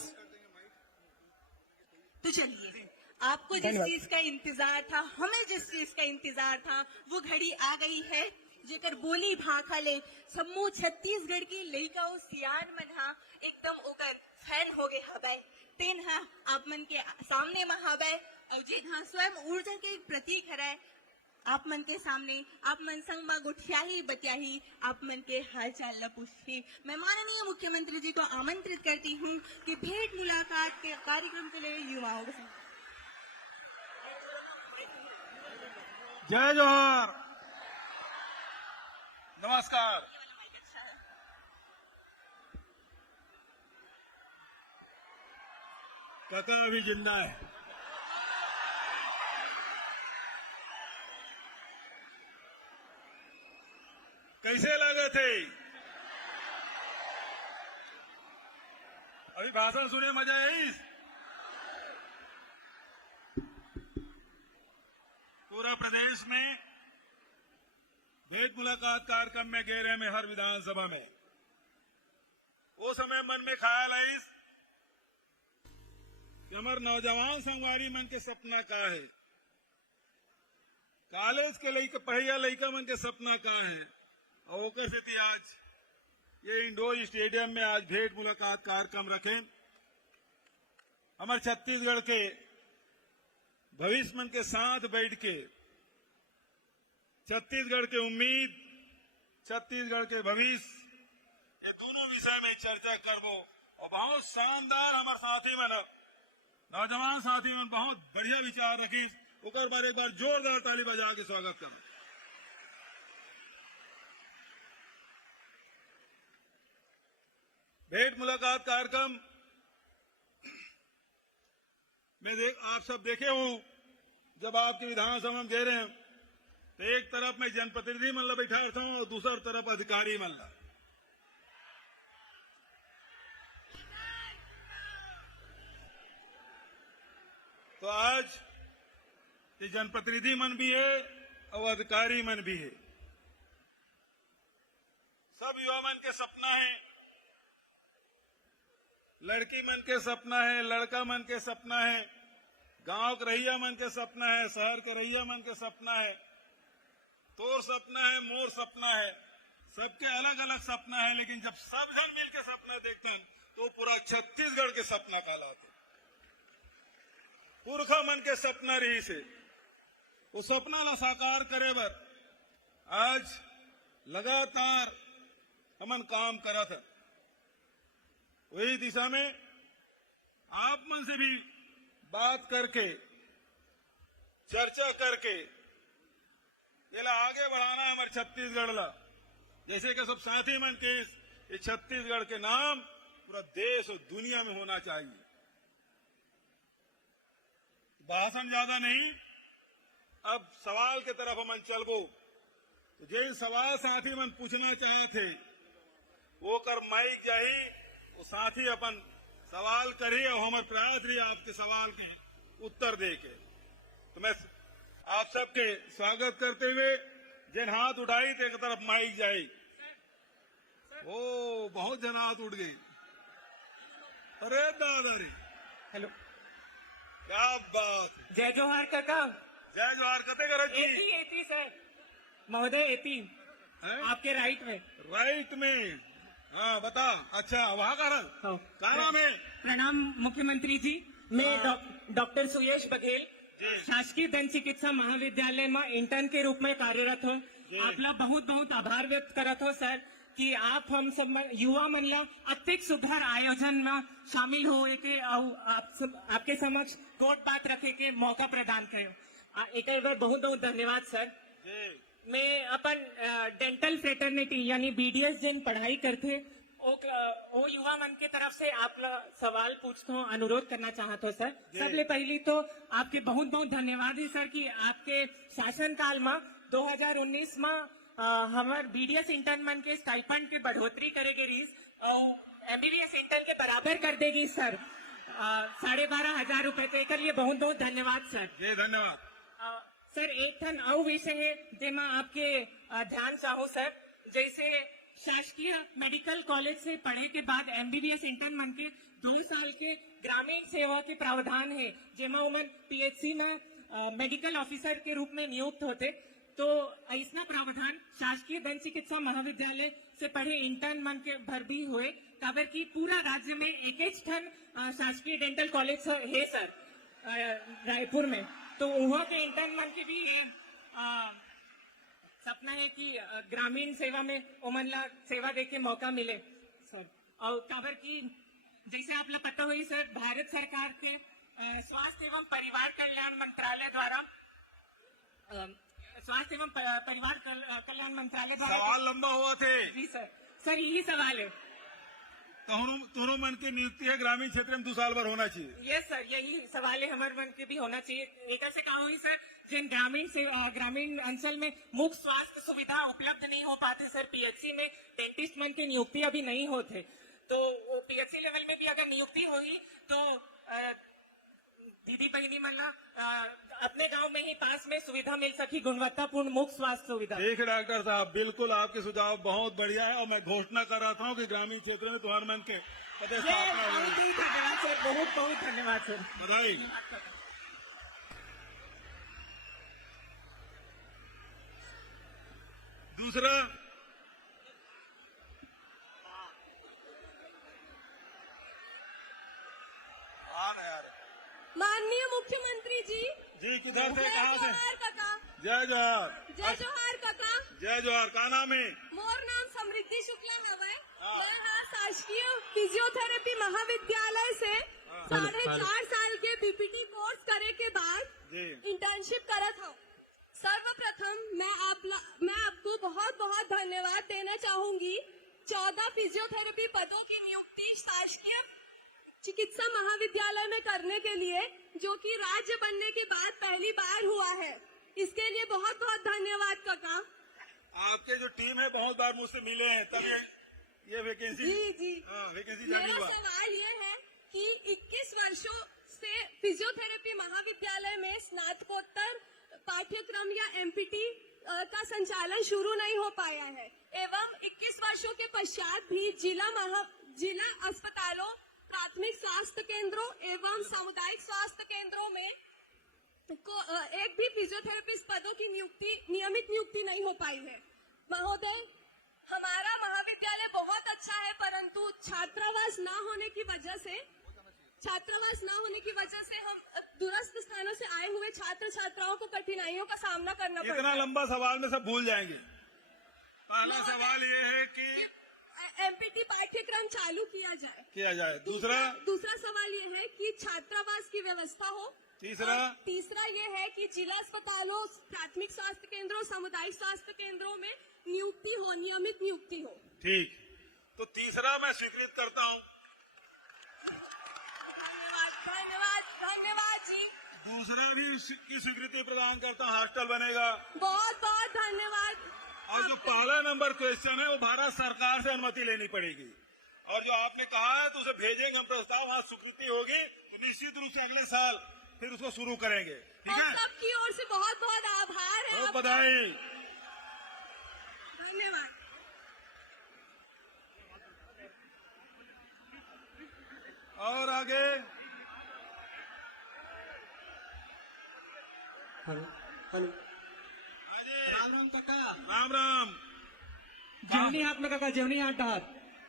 तो चलिए, आपको जिस चीज का इंतजार था, हमें जिस चीज का इंतजार था, वो घड़ी आ गई है जेकर बोली भाखा ले सम्मू छत्तीसगढ़ की लइका सियान मन हा एकदम ओकर फैन हो गए हबै। तेन हा आप मन के सामने में हबै और जे हा स्वयं ऊर्जा के एक प्रतीक हरै। आप मन के सामने आप मन संग मा गुठियाही बतियाही, आप मन के हालचाल ला पूछी। मैं माननीय मुख्यमंत्री जी को आमंत्रित करती हूँ कि भेंट मुलाकात के कार्यक्रम के लिए युवाओं के संग। जय जोहार। नमस्कार। काका अभी जिंदा है। कैसे लगे थे? अभी भाषण सुने मजा आई? पूरा प्रदेश में भेंट मुलाकात कार्यक्रम में घेरे में हर विधानसभा में वो समय मन में ख्याल आई कि हमारे नौजवान संगवारी मन के सपना का है, कॉलेज के लड़का पहिया लड़का मन के सपना का है, और ओकर से आज ये इंडोर स्टेडियम में आज भेंट मुलाकात कार्यक्रम रखे। हमारे छत्तीसगढ़ के भविष्य मन के साथ बैठ के छत्तीसगढ़ के उम्मीद, छत्तीसगढ़ के भविष्य, ये दोनों विषय में चर्चा करबो। और बहुत शानदार हमारे साथी मन, नौजवान साथी मन बहुत बढ़िया विचार रखी। ओकर बार एक बार जोरदार ताली बजा के स्वागत कर। भेंट मुलाकात कार्यक्रम में आप सब देखे हूं, जब आपके विधानसभा में गए रहे तो एक तरफ मैं जनप्रतिनिधि मन ला बैठा था और दूसरी तरफ अधिकारी मन ला। तो आज ये जनप्रतिनिधि मन भी है और अधिकारी मन भी है। सब युवा मन के सपना है, लड़की मन के सपना है, लड़का मन के सपना है, गांव के रहिया मन के सपना है, शहर के रहिया मन के सपना है, तोर सपना है, मोर सपना है, सबके अलग अलग सपना है। लेकिन जब सब जन मिल के सपना देखते हैं तो पूरा छत्तीसगढ़ के सपना कहलाते। पुरखा मन के सपना रही से वो सपना ला साकार करे बर आज लगातार हमन काम करा था। वही दिशा में आप मन से भी बात करके, चर्चा करके ये ला आगे बढ़ाना है हमारे छत्तीसगढ़ ला। जैसे कि सब साथी मन के ये छत्तीसगढ़ के नाम पूरा देश और दुनिया में होना चाहिए। भाषण ज्यादा नहीं, अब सवाल के तरफ हमन चलबो। तो जिन सवाल साथी मन पूछना चाहते वो कर माइक जाही, वो साथी अपन सवाल करिए और हमारे प्रयास रही आपके सवाल के उत्तर दे के। तो मैं आप सबके स्वागत करते हुए जिन हाथ उठाई तो एक तरफ माइक जाई। ओ बहुत जन हाथ उठ गई। अरे दादा रे, हेलो, क्या बात। जय जोहार काका। जय जोहार। कते करत जी? एती सर महोदय, एती आपके राइट में। राइट में, हाँ बता। अच्छा वहाँ का नाम है? प्रणाम मुख्यमंत्री जी, मैं डॉक्टर सुयश बघेल, शासकीय दंत चिकित्सा महाविद्यालय में इंटर्न के रूप में कार्यरत हो। आपला बहुत बहुत आभार व्यक्त करत हो सर कि आप हम सब युवा मन ला अत्यधिक सुधार आयोजन में शामिल हो के आपके समक्ष कोट बात रखे के मौका प्रदान करो। एक बार बहुत बहुत धन्यवाद सर। मैं अपन डेंटल फ्रेटर्निटी यानी बीडीएस जिन पढ़ाई करते वो युवा मन के तरफ से आप सवाल पूछता हूँ, अनुरोध करना चाहता हूँ सर। सबसे पहले तो आपके बहुत बहुत धन्यवाद है सर कि आपके शासन काल में 2019 में हमारे बीडीएस इंटर्न मन के स्टाइपेंड के बढ़ोतरी करेगी रीस और एमबीबीएस इंटर्न के बराबर कर देगी सर 12,500 रुपए। तो एक लिए बहुत बहुत धन्यवाद सर। जी धन्यवाद सर। एक ठन और विषय है जेमा आपके ध्यान चाहो सर। जैसे शासकीय मेडिकल कॉलेज से पढ़े के बाद एमबीबीएस इंटर्न मन के 2 साल के ग्रामीण सेवा के प्रावधान है, जेमा उमन पीएचसी में मेडिकल ऑफिसर के रूप में नियुक्त होते। तो ऐसा प्रावधान शासकीय दंत चिकित्सा महाविद्यालय से पढ़े इंटर्न मन के भर भी हुए, काबर की पूरा राज्य में एक ठन शासकीय डेंटल कॉलेज है सर रायपुर में। तो वहाँ के इंटर्न मन के भी सपना है कि ग्रामीण सेवा में उमन ला सेवा दे के मौका मिले सर। और काबर की जैसे आप लोग पता हुई सर, भारत सरकार के स्वास्थ्य एवं परिवार कल्याण मंत्रालय द्वारा स्वास्थ्य एवं परिवार कल्याण मंत्रालय द्वारा। सवाल लंबा हुआ थे। जी सर यही सवाल है। दोनों मन की नियुक्ति है ग्रामीण क्षेत्र में 2 साल भर होना चाहिए। यस सर, यही सवाल है हमारे मन के भी होना चाहिए। एक ऐसे काम हुई सर जिन ग्रामीण अंचल में मुख्य स्वास्थ्य सुविधा उपलब्ध नहीं हो पाते सर। पीएचसी में डेंटिस्ट मन की नियुक्ति अभी नहीं होते, तो वो पीएचसी लेवल में भी अगर नियुक्ति होगी तो दीदी बहनी मल्ला अपने गांव में ही पास में सुविधा मिल सकी, गुणवत्तापूर्ण मुख्य स्वास्थ्य सुविधा। ठीक है डॉक्टर साहब, बिल्कुल आपके सुझाव बहुत बढ़िया है और मैं घोषणा कर रहा था कि ग्रामीण क्षेत्र में तुम्हारे मन के धन्यवाद सर, बहुत बहुत धन्यवाद सर, बधाई। दूसरा माननीय मुख्यमंत्री जी। जी किधर से, कहाँ से? जोहार काका। जय जोहार। जय जोहार काका। जय जोहार। का नाम है? मोर नाम समृद्धि शुक्ला हवे। मैं हाँ शासकीय फिजियोथेरेपी महाविद्यालय से 4.5 साल के बीपीटी कोर्स करे के बाद इंटर्नशिप करत हूँ। सर्वप्रथम मैं आपको बहुत बहुत धन्यवाद देना चाहूंगी। 14 फिजियोथेरेपी पदों की नियुक्ति शासकीय चिकित्सा महाविद्यालय में करने के लिए, जो कि राज्य बनने के बाद पहली बार हुआ है। इसके लिए बहुत बहुत धन्यवाद काका। आपके जो टीम है बहुत बार मुझसे मिले हैं, तब ये वैकेंसी जी वैकेंसी जारी हुआ। मेरा सवाल ये है कि 21 वर्षों से फिजियोथेरेपी महाविद्यालय में स्नातकोत्तर पाठ्यक्रम या एमपीटी का संचालन शुरू नहीं हो पाया है, एवं 21 वर्षों के पश्चात भी जिला अस्पतालों, प्राथमिक स्वास्थ्य केंद्रों एवं सामुदायिक स्वास्थ्य केंद्रों में एक भी फिजियोथेरेपिस्ट पदों की नियमित नियुक्ति नहीं हो पाई है। महोदय, हमारा महाविद्यालय बहुत अच्छा है, परंतु छात्रावास न होने की वजह से हम दूरस्थ स्थानों से आए हुए छात्र छात्राओं को कठिनाइयों का सामना करना पड़ता है। इतना लंबा सवाल में सब भूल जाएंगे। पहला सवाल ये है कि एमपीटी पाठ्यक्रम चालू किया जाए। दूसरा सवाल ये है कि छात्रावास की व्यवस्था हो। तीसरा ये है कि जिला अस्पतालों, प्राथमिक स्वास्थ्य केंद्रों, सामुदायिक स्वास्थ्य केंद्रों में नियमित नियुक्ति हो। ठीक, तो तीसरा मैं स्वीकृत करता हूँ। धन्यवाद जी। दूसरा भी की स्वीकृति प्रदान करता हूँ, हॉस्टल बनेगा। बहुत बहुत धन्यवाद। और जो पहला नंबर क्वेश्चन है वो भारत सरकार से अनुमति लेनी पड़ेगी, और जो आपने कहा है तो उसे भेजेंगे हम प्रस्ताव, वहाँ स्वीकृति होगी तो निश्चित रूप से अगले साल फिर उसको शुरू करेंगे। ठीक है, सबकी ओर से बहुत बहुत आभार है। बहुत बधाई, धन्यवाद। और आगे हेलो राम राम काका। राम राम। जेवनी हाथ में काका, जेवनी हाथ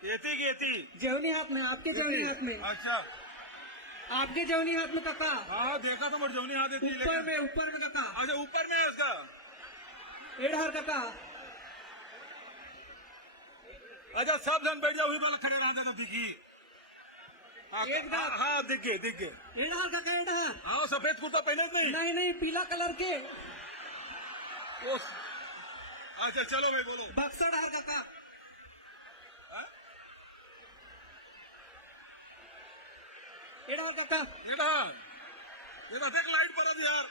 येती जेवनी हाथ में, आपके जेवनी हाथ में। अच्छा, आपके जेवनी हाथ में काका। हाँ देखा तो मुझे जौनी हाथ देती है, ऊपर में काका। अच्छा ऊपर में है इसका। एडहर काका। अच्छा सब जन बैठ जाओ, वही वाला खड़े रहने दिखी। हाँ दिख गए एडहर काका, एडहर। हाँ सफेद कुर्ता पहने नहीं पीला कलर के। अच्छा चलो भाई बोलो। बक्सर डहर काका। एडहर काका। ये देख लाइट पर यार।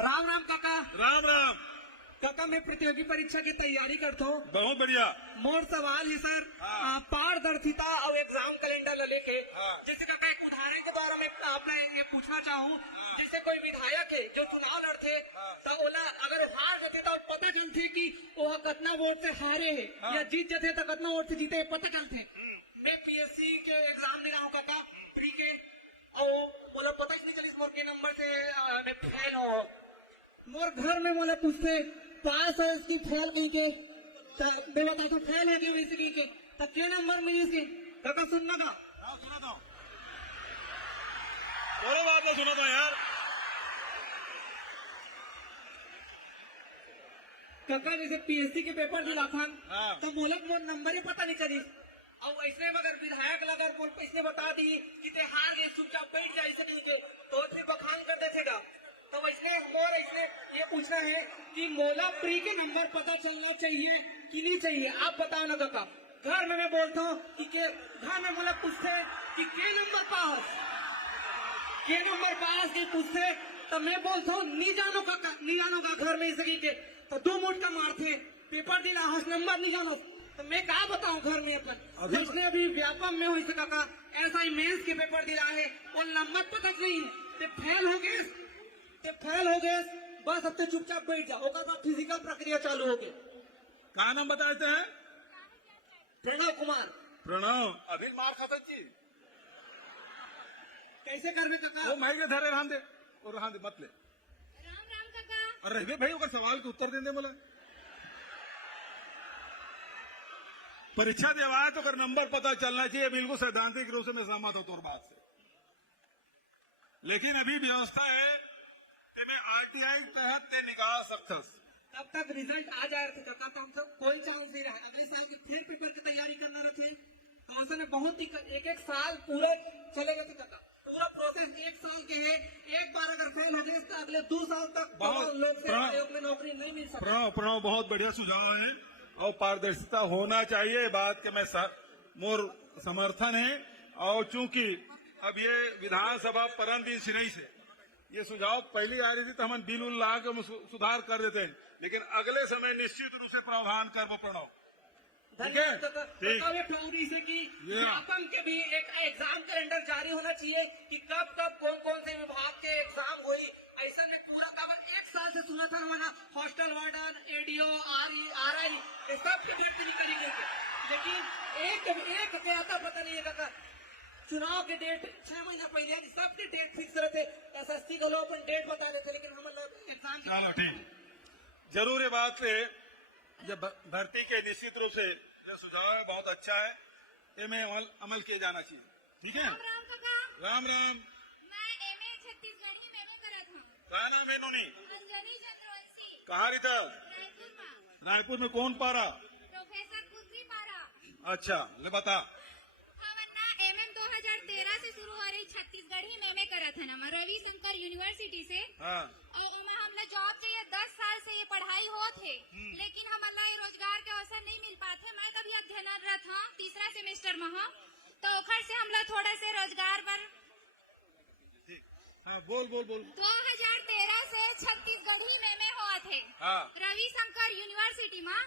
राम राम काका। राम राम काका, मैं प्रतियोगी परीक्षा की तैयारी करता हूँ। बहुत बढ़िया। मोर सवाल है सर, पारदर्शिता और एग्जाम कैलेंडर लेके। जैसे काका एक उदाहरण के द्वारा मैं आपने ये पूछना चाहूँ, जैसे कोई विधायक है जो चुनाव लड़ते तो ओला अगर हार जाते तो पता चलते कि वह कितना वोट से हारे है, या जीत जाते तो कितना वोट से जीते पता चलते। मैं पीएससी के एग्जाम दे रहा हूँ काका, प्री के, और बोला पता ही नहीं चली मोर के नंबर से मैं फेल हो। मोर घर में बोले पूछते पास है इसकी फेल कहीं के, मैं बता तो फेल है वैसे कहीं के, तो क्या नंबर मिली इसके काका? सुनना था। सुना था, बोलो बात तो सुना था यार। काका जैसे पीएससी के पेपर दिला था तो मोलक मोर नंबर ही पता नहीं करी, और ऐसे अगर विधायक अगर इसने बता दी कि ते हार गए, चुपचाप बैठ जाए, ऐसे नहीं तो फिर बखान कर देगा। तो इसने ये पूछना है कि मोला प्री के नंबर पता चलना चाहिए कि नहीं चाहिए, आप बताओ ना काका। घर में मैं बोलता हूँ कि घर में मोला पूछते हैं कि के नंबर पास के पूछते, तो मैं बोलता हूँ नहीं जानो का घर में इसे के तो 2 मुठ का मारते पेपर दिला हस नंबर नहीं जानो, तो मैं क्या बताऊं घर में अपन। इसने अभी व्यापम में हुई काका ऐसा ही मेंस के पेपर दिला है और नंबर पता नहीं है, ते फेल हो गए बस अब तो चुपचाप बैठ जाओ, बाद फिजिकल प्रक्रिया चालू हो गई। कहा नाम बताते हैं? प्रणव कुमार। प्रणव अभी मार खाता जी कैसे करवे काका? वो माइक धरे रहन दे और रहन दे मत ले। राम राम काका। और रहबे भाई ओकर सवाल के उत्तर देंदे बोला परीक्षा देवा है तो कर नंबर पता चलना चाहिए, बिल्कुल सैद्धांतिक रूप से मैं सहमत हूं तोर बात से। लेकिन अभी व्यवस्था है कि मैं आरटीआई के तहत ते निकाल सकथस, तब तक रिजल्ट आ जाए थे काका, तो हमसे कोई चांस नहीं रहा। अगले साल के फिर पेपर की तैयारी करना रहते तो उसने बहुत ही एक साल पूरा चले गए थे काका। पूरा प्रोसेस 1 साल के है, एक बार अगर फेल हो गए तो अगले 2 साल तक बहुत लोक सेवा आयोग में नौकरी नहीं मिल सकती। प्रणव बहुत बढ़िया सुझाव है और पारदर्शिता होना चाहिए, बात के मैं मोर समर्थन है। और चूंकि अब ये विधानसभा परम दिन सिरई से ये सुझाव पहली आ रही थी तो हम बिल उल ला के सुधार कर देते हैं, लेकिन अगले समय निश्चित रूप से प्रावधान कर वो प्रणव। ठीक है, ठीक। फरवरी से कि व्यापम के भी एक एग्जाम कैलेंडर जारी होना चाहिए कि कब कौन से विभाग के एग्जाम हुई। ऐसा में पूरा कवर 1 साल से सुना था हमारा हॉस्टल वार्डन, एडीओ, आरआई सब के डेट से निकली गई थी, लेकिन एक के आता पता नहीं है काका। चुनाव के डेट 6 महीना पहले सबके डेट फिक्स रहते, एसएससी को लोग अपन डेट बता देते, लेकिन हम लोग एग्जाम। चलो ठीक, जरूर ये बात है जब भर्ती के निश्चित रूप से जो सुझाव है बहुत अच्छा है, ये में अमल किया जाना चाहिए। ठीक है, राम राम। मैं एमए छत्तीसगढ़ी में करत हूँ। क्या नाम है नोनी? अंजलि चंद्रवंशी। कहाँ रहता? रायपुर में। रायपुर में कौन पारा? प्रोफेसर कुत्री पारा। अच्छा ले बता। हमन्ना एमएम 2013 से शुरू हो रही छत्तीसगढ़ी में करत है ना रविशंकर यूनिवर्सिटी से। हाँ। और उनमें हमला जॉब चाहिए 10 साल से ये पढ़ाई होत है, लेकिन हमला रोजगार के अवसर नहीं मिल पाते। मैं कभी अध्ययनरत हूँ 3रा सेमेस्टर में हूँ, तो ओखर से हमला थोड़ा से रोजगार पर। हाँ बोल 2013 से छत्तीसगढ़ी में हुआ थे। हाँ। रविशंकर यूनिवर्सिटी में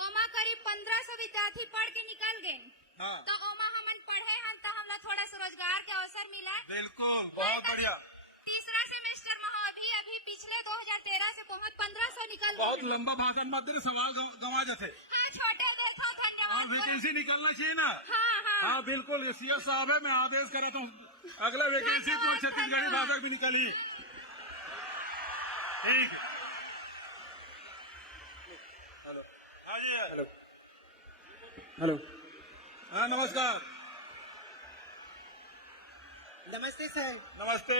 ओमा करीब 1500 विद्यार्थी पढ़ के निकल गए। हाँ। तो ओमा हमन पढ़े हन तो हमला थोड़ा सा रोजगार के अवसर मिला। बिल्कुल बहुत बढ़िया। 3रा सेमेस्टर में अभी पिछले 2013 से 1500 निकल। बहुत लंबा भाषण मत दे, सवाल गंवा जाते। हाँ छोटे देता हूँ, धन्यवाद। वैकेंसी निकलना चाहिए ना। हाँ बिल्कुल सीएस साहब है, मैं आदेश कराता हूँ अगला वैकेंसी तो छत्तीसगढ़ी भाषा भी निकली। ठीक है, हेलो। हाँ जी हेलो। हाँ नमस्कार। नमस्ते सर। नमस्ते।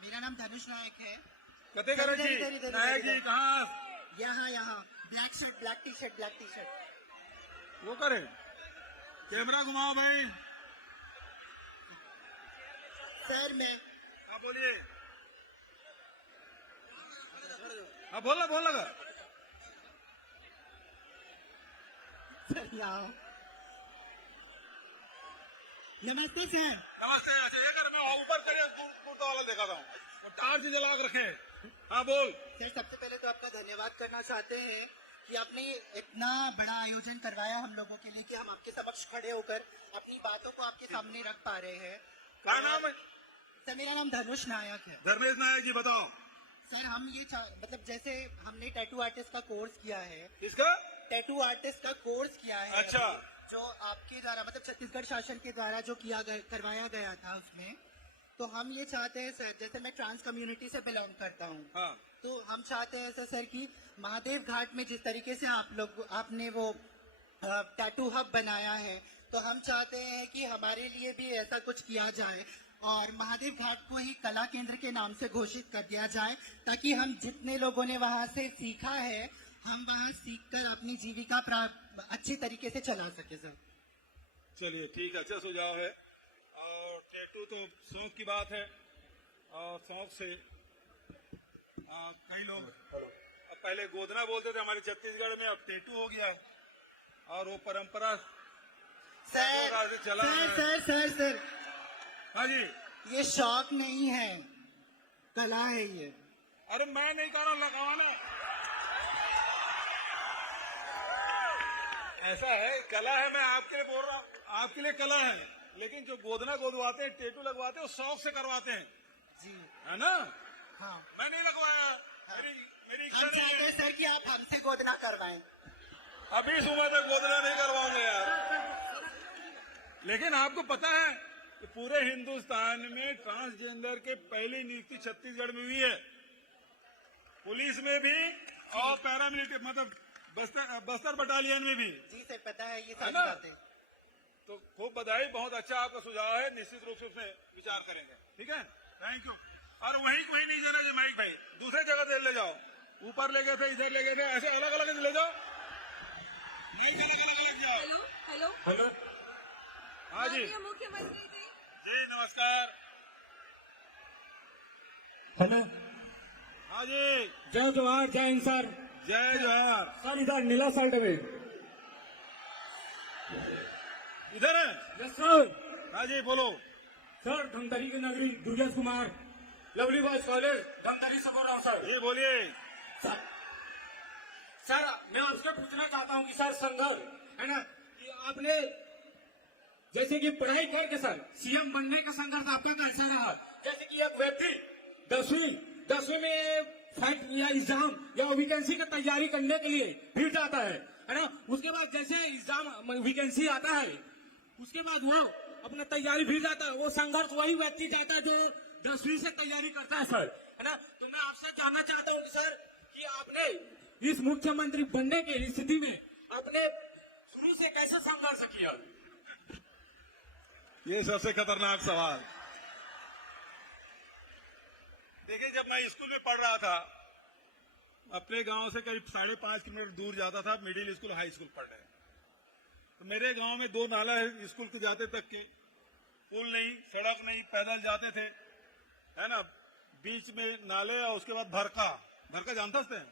मेरा नाम धनुष नायक है। कते करे जी? नायक जी कहाँ? यहाँ black shirt, black T shirt. वो करे कैमरा घुमाओ भाई। सर मैं। हाँ बोलिए। हाँ बोल लगा। सर यहाँ। नमस्ते सर। नमस्ते। अच्छा ये कर, मैं ऊपर करिए कुर्ता वाला देखा था, टार्च जला के रखे। हाँ बोल। सर सबसे पहले तो आपका धन्यवाद करना चाहते हैं कि आपने इतना बड़ा आयोजन करवाया हम लोगों के लिए कि हम आपके समक्ष खड़े होकर अपनी बातों को आपके सामने रख पा रहे हैं। क्या नाम है? सर मेरा नाम धनुष नायक है। धर्मेश नायक जी बताओ। सर हम ये मतलब जैसे हमने टैटू आर्टिस्ट का कोर्स किया है। किसका? टैटू आर्टिस्ट का कोर्स किया है। अच्छा। जो आपके द्वारा मतलब छत्तीसगढ़ शासन के द्वारा जो करवाया गया था उसमें, तो हम ये चाहते हैं सर, जैसे मैं ट्रांस कम्युनिटी से बिलोंग करता हूँ। हाँ। तो हम चाहते हैं सर कि महादेव घाट में जिस तरीके से आपने वो टैटू हब बनाया है, तो हम चाहते हैं कि हमारे लिए भी ऐसा कुछ किया जाए और महादेव घाट को ही कला केंद्र के नाम से घोषित कर दिया जाए, ताकि हम जितने लोगों ने वहाँ से सीखा है हम वहाँ सीखकर अपनी जीविका अच्छी तरीके से चला सके सर। चलिए ठीक है, अच्छा सुझाव है। और टैटू तो शौक की बात है और शौक से कई लोग अब पहले गोदना बोलते थे हमारे छत्तीसगढ़ में, अब टेटू हो गया है और वो परंपरा सर से चला सर है। सर सर सर हाँ जी, ये शौक नहीं है, कला है ये। अरे मैं नहीं कह रहा हूँ लगवाना, ऐसा है कला है, मैं आपके लिए बोल रहा हूँ, आपके लिए कला है, लेकिन जो गोदना गोदवाते हैं, टेटू लगवाते हैं, वो शौक से करवाते हैं जी है ना। हाँ, मैं नहीं लगवाया, मेरी इच्छा हम नहीं चाहते हैं है। सर कि आप हमसे गोदना करवाएं। अभी इस उम्र में गोदना नहीं करवाऊंगा यार। लेकिन आपको पता है कि पूरे हिंदुस्तान में ट्रांसजेंडर के पहली नियुक्ति छत्तीसगढ़ में हुई है, पुलिस में भी और पैरामिलिट्री मतलब बस्तर बटालियन में भी। जी सर पता है, ये है सारी ना? बातें। तो खूब बधाई, बहुत अच्छा आपका सुझाव है, निश्चित रूप से उसमें विचार करेंगे। ठीक है, थैंक यू। और वहीं कोई नहीं जाना जी माइक भाई, दूसरे जगह से ले जाओ, ऊपर ले गए थे, इधर ले गए थे, ऐसे अलग अलग ले जाओ, नहीं अलग अलग जाओ। हेलो हेलो हेलो, हाँ जी माननीय मुख्यमंत्री जी, जी नमस्कार। हेलो, हाँ जी, जय जवाहर, जय हिंद सर। जय जोहार। सर इधर नीला शर्ट में। इधर है, यस सर। हाँ जी बोलो। सर धमतरी की नगरी Durgesh Kumar, lovely boys college Dhamtari से बोल रहा हूँ सर। ये बोलिए। सर मैं आपसे पूछना चाहता हूँ कि सर संघर्ष है ना, कि आपने जैसे कि पढ़ाई करके सर सीएम बनने का संघर्ष आपका कैसा रहा? जैसे कि एक व्यक्ति दसवीं में फाइट या एग्जाम या वैकेंसी की तैयारी करने के लिए फिर जाता है ना, उसके बाद जैसे एग्जाम वैकेंसी आता है, उसके बाद वो अपना तैयारी फिर जाता है, वो संघर्ष वही व्यक्ति जाता है जो 10वीं से तैयारी करता है सर, है ना। तो मैं आपसे जानना चाहता हूँ कि सर कि आपने इस मुख्यमंत्री बनने की स्थिति में आपने शुरू से कैसे संघर्ष किया? ये सबसे खतरनाक सवाल। देखिए, जब मैं स्कूल में पढ़ रहा था, अपने गांव से करीब 5.5 किलोमीटर दूर जाता था मिडिल स्कूल हाई स्कूल पढ़ने। तो मेरे गांव में 2 नाला है स्कूल के जाते तक के, पुल नहीं, सड़क नहीं, पैदल जाते थे, है ना। बीच में नाले और उसके बाद भरका जानता हैं?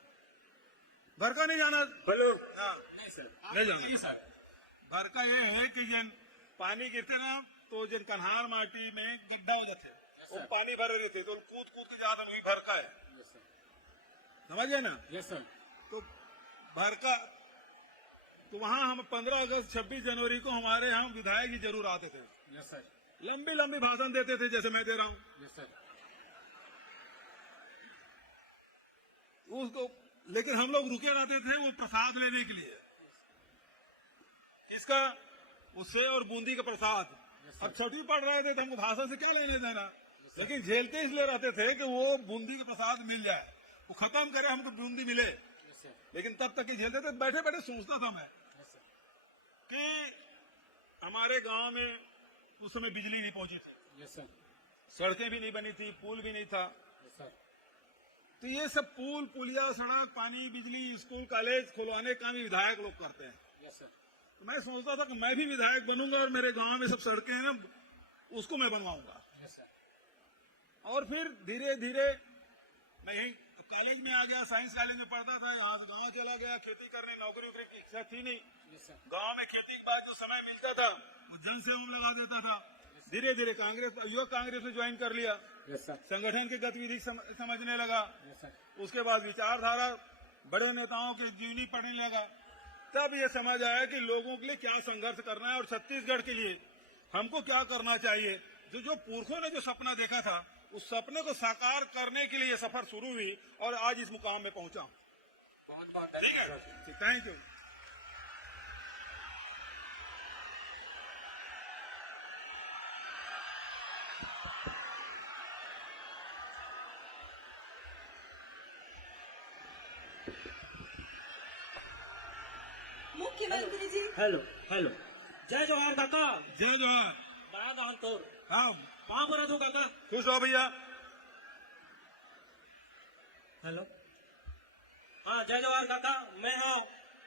भरका नहीं जाना? हेलो, हाँ, नहीं सर, नहीं जाना सर। भरका ये है कि जन पानी गिरते ना, तो जन कन्हार माटी में गड्ढा हो जाते, वो पानी भर रहे थे, तो कूद कूद के जाता, वही भरका है, समझिए ना। Yes sir. तो भरका, तो वहां हम 15 अगस्त 26 जनवरी को हमारे यहाँ विधायक जी जरूर आते थे। Yes sir. लंबी लंबी भाषण देते थे, जैसे मैं दे रहा हूँ। Yes sir. उसको, लेकिन हम लोग रुके रहते थे वो प्रसाद लेने के लिए, इसका उससे और बूंदी का प्रसाद। अब छठी पढ़ रहे थे तो हमको भाषण से क्या लेने देना, लेकिन झेलते इसलिए रहते थे कि वो बूंदी का प्रसाद मिल जाए, वो खत्म करे, हमको बूंदी मिले। लेकिन तब तक ही झेलते थे। बैठे बैठे सोचता था मैं कि हमारे गांव में उस समय बिजली नहीं पहुंची थी, सड़कें भी नहीं बनी थी, पुल भी नहीं था। तो ये सब पुल, पुलिया, सड़क, पानी, बिजली, स्कूल, कॉलेज खुलवाने का भी विधायक लोग करते हैं। तो मैं सोचता था कि मैं भी विधायक बनूंगा और मेरे गांव में सब सड़कें हैं ना, उसको मैं बनवाऊंगा। और फिर धीरे धीरे मैं यही कॉलेज में आ गया, साइंस कॉलेज में पढ़ता था, यहाँ से गांव चला गया खेती करने, नौकरी वोकरी की इच्छा थी नहीं। गांव में खेती के बाद जो समय मिलता था वो जन सेवा में लगा देता था। धीरे धीरे युवक कांग्रेस में ज्वाइन कर लिया, संगठन की गतिविधि समझने लगा। उसके बाद विचारधारा, बड़े नेताओं की जीवनी पढ़ने लगा। तब ये समझ आया कि लोगों के लिए क्या संघर्ष करना है और छत्तीसगढ़ के लिए हमको क्या करना चाहिए। जो पुरखों ने जो सपना देखा था, उस सपने को साकार करने के लिए ये सफर शुरू हुई और आज इस मुकाम में पहुंचा। ठीक है, थैंक यू। मुख्यमंत्री जी, हेलो हेलो, जय जवाहर काका। जय जोहार। बड़ा गाँव तोर हाँ, कहाँ पर है तू काका? खुश हो भैया। हेलो, हाँ जय जवाहर काका, मैं हूँ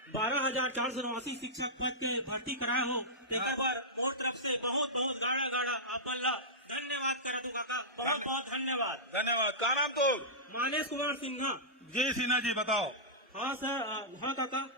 12,489 शिक्षक पद के भर्ती कराए हो तेकर बर मोर तरफ से बहुत बहुत गाड़ा गाड़ा आपन ला धन्यवाद करे तू काका, बहुत बहुत धन्यवाद। धन्यवाद। का नाम तो? मानेश कुमार सिन्हा। जी सिन्हा जी बताओ। हाँ सर, हाँ काका,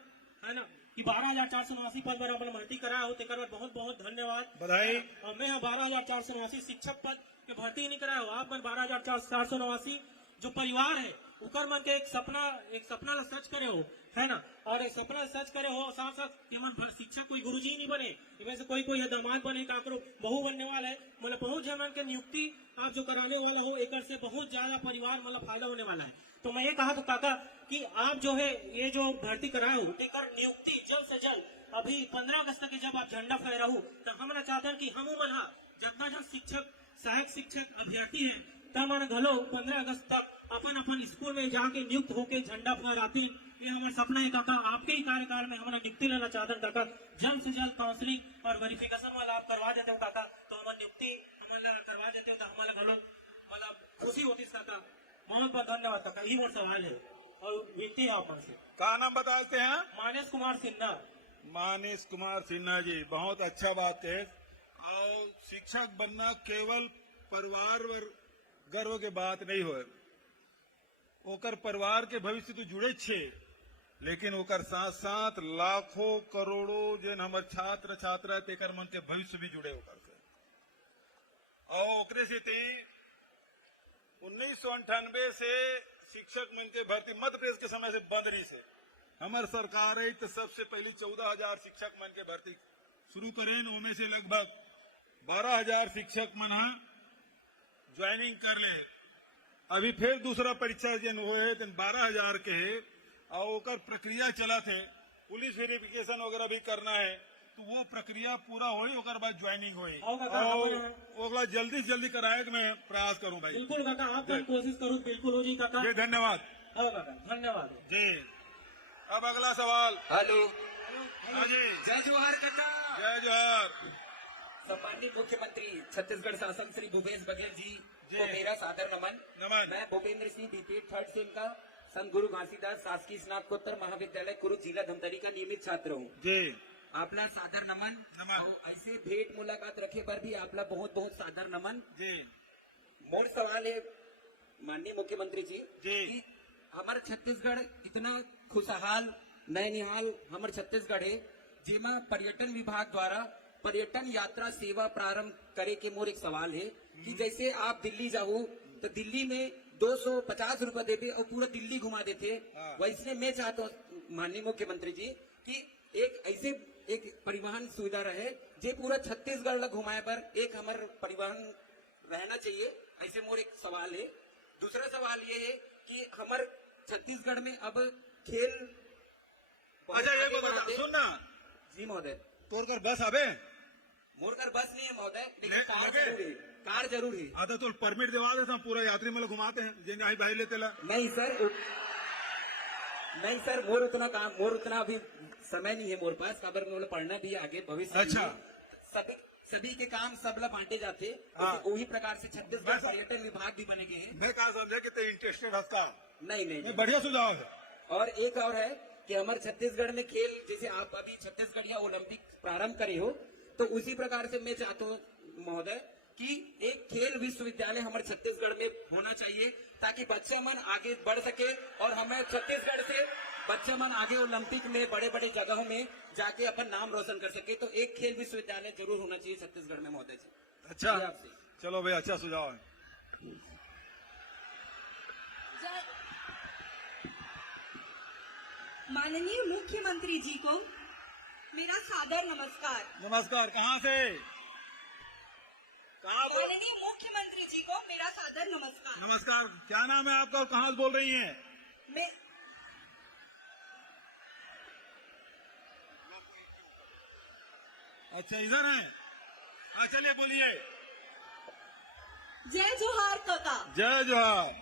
है ना कि 12,489 पद पर अपन भर्ती कराया हो तेकर बर बहुत बहुत धन्यवाद, बधाई। और मैं 12,489 शिक्षक पद के भर्ती नहीं कराया हो, आप मन 12,489 जो परिवार है उकर मन के एक सपना ला सच करे हो, है ना, और एक सपना सच करे हो, साथ साथ केवल शिक्षक कोई गुरुजी नहीं बने, इनमें से कोई दामाद बने, काकरो बहू बनने वाला है, मतलब बहुत जन के नियुक्ति आप जो कराने वाला हो एक से बहुत ज्यादा परिवार मतलब फायदा होने वाला है। तो मैं ये कहा तो काका कि आप जो है ये जो भर्ती कराए हो तेकर नियुक्ति जल्द से जल्द अभी 15 अगस्त के जब आप झंडा फहराहू तो हमारा चाहते कि हम मन जितना जन शिक्षक सहायक शिक्षक अभ्यर्थी है तब मन घलो 15 अगस्त तक अपन स्कूल में जाके नियुक्त होके झंडा फहराती। ये हमारा सपना है काका, आपके ही कार्यकाल में हमारा नियुक्ति लेना चाहते हैं काका, जल्द से जल्द काउंसलिंग और वेरिफिकेशन वाला आप करवा देते हो काका, तो हमारी नियुक्ति हमारा करवा देते हो तो हमारा घलो मतलब खुशी होती काका। बहुत बहुत धन्यवाद काका, यही मोर सवाल है और विनती है आप से। का नाम बताते हैं? मानेश कुमार सिन्हा। मानेश कुमार सिन्हा जी, बहुत अच्छा बात है। और शिक्षक बनना केवल परिवार और गर्व के बात नहीं हो, ओकर परिवार के भविष्य तो जुड़े छे, लेकिन ओकर साथ साथ लाखों करोड़ों जिन हमारे छात्र छात्रा तेकर मन के भविष्य भी जुड़े ओकर से। और ओकरे से 1998 से शिक्षक मन के भर्ती मध्य प्रदेश के समय से बंद रही से, हमार सरकार है तो सबसे पहले 14,000 शिक्षक मन के भर्ती शुरू करें, उनमें से लगभग 12,000 शिक्षक मन ज्वाइनिंग कर ले। अभी फिर दूसरा परीक्षा जिन हुए 12,000 के है और ओकर प्रक्रिया चला थे, पुलिस वेरिफिकेशन वगैरह भी करना है, तो वो प्रक्रिया पूरा होई ओकर बाद ज्वाइनिंग होई और ओकरा जल्दी से जल्दी कराए के मैं प्रयास करूं भाई। बिल्कुल काका, आप कोशिश करो, बिल्कुल हो जी काका जी। धन्यवाद। हाँ काका, धन्यवाद जी। अब अगला सवाल। हेलो। हाँ जी, जय जोहार काका। जय जोहार। सम्मानित मुख्यमंत्री छत्तीसगढ़ शासन श्री भूपेश बघेल जी को मेरा सादर नमन। मैं Bhupendra Singh BPEd 3rd same का संत गुरु घासीदास शासकीय स्नातकोत्तर महाविद्यालय कुरु जिला धमतरी का नियमित छात्र हूँ जी। आपला सादर नमन। ऐसे भेंट मुलाकात रखे पर भी आपला बहुत बहुत सादर नमन जी। मोर सवाल है माननीय मुख्यमंत्री जी जी कि हमारे छत्तीसगढ़ इतना खुशहाल नैनिहाल हमारे छत्तीसगढ़ है, जेमा पर्यटन विभाग द्वारा पर्यटन यात्रा सेवा प्रारंभ करे के मोर एक सवाल है कि जैसे आप दिल्ली जाओ तो दिल्ली में 250 रुपए देते और पूरा दिल्ली घुमा देते, वैसे मैं चाहता हूँ माननीय मुख्यमंत्री जी कि एक ऐसे एक परिवहन सुविधा रहे जे पूरा छत्तीसगढ़ ला घुमाए पर एक हमारे परिवहन रहना चाहिए, ऐसे मोर एक सवाल है। दूसरा सवाल ये है कि हमारे छत्तीसगढ़ में अब खेल। अच्छा ये बता, सुन ना जी महोदय। तोड़ कर बस आवे मोरकर बस नहीं है महोदय, लेकिन कार जरूर है, कार जरूर है। आधा तो परमिट दिवा देता पूरा यात्री मतलब घुमाते हैं जिन आई भाई लेते ला। नहीं सर मोर उतना अभी समय नहीं है मोर पास, खबर में पढ़ना भी आगे भविष्य। अच्छा। सभी के काम सबला बांटे जाते, वही प्रकार से छत्तीसगढ़ पर्यटन विभाग भी बने गए हैं। मैं कहा समझे कि ते इंटरेस्टेड हस्ता नहीं बढ़िया सुझाव है। और एक और है कि हमारे छत्तीसगढ़ में खेल, जैसे आप अभी छत्तीसगढ़ या ओलंपिक प्रारंभ करे हो, तो उसी प्रकार से मैं चाहता हूँ महोदय कि एक खेल विश्वविद्यालय हमारे छत्तीसगढ़ में होना चाहिए ताकि बच्चा मन आगे बढ़ सके और हमें छत्तीसगढ़ से बच्चा मन आगे ओलंपिक में बड़े बड़े जगहों में जाके अपन नाम रोशन कर सके। तो एक खेल विश्वविद्यालय जरूर होना चाहिए छत्तीसगढ़ में महोदय जी। अच्छा, चलो भाई, अच्छा सुझाव है। माननीय मुख्यमंत्री जी को मेरा सादर नमस्कार। नमस्कार। कहाँ से? माननीय मुख्यमंत्री जी को मेरा सादर नमस्कार। नमस्कार। क्या नाम है आपका और कहाँ से बोल रही हैं? मैं अच्छा, इधर है। हाँ, चलिए बोलिए। जय जोहार काका। जय जोहार।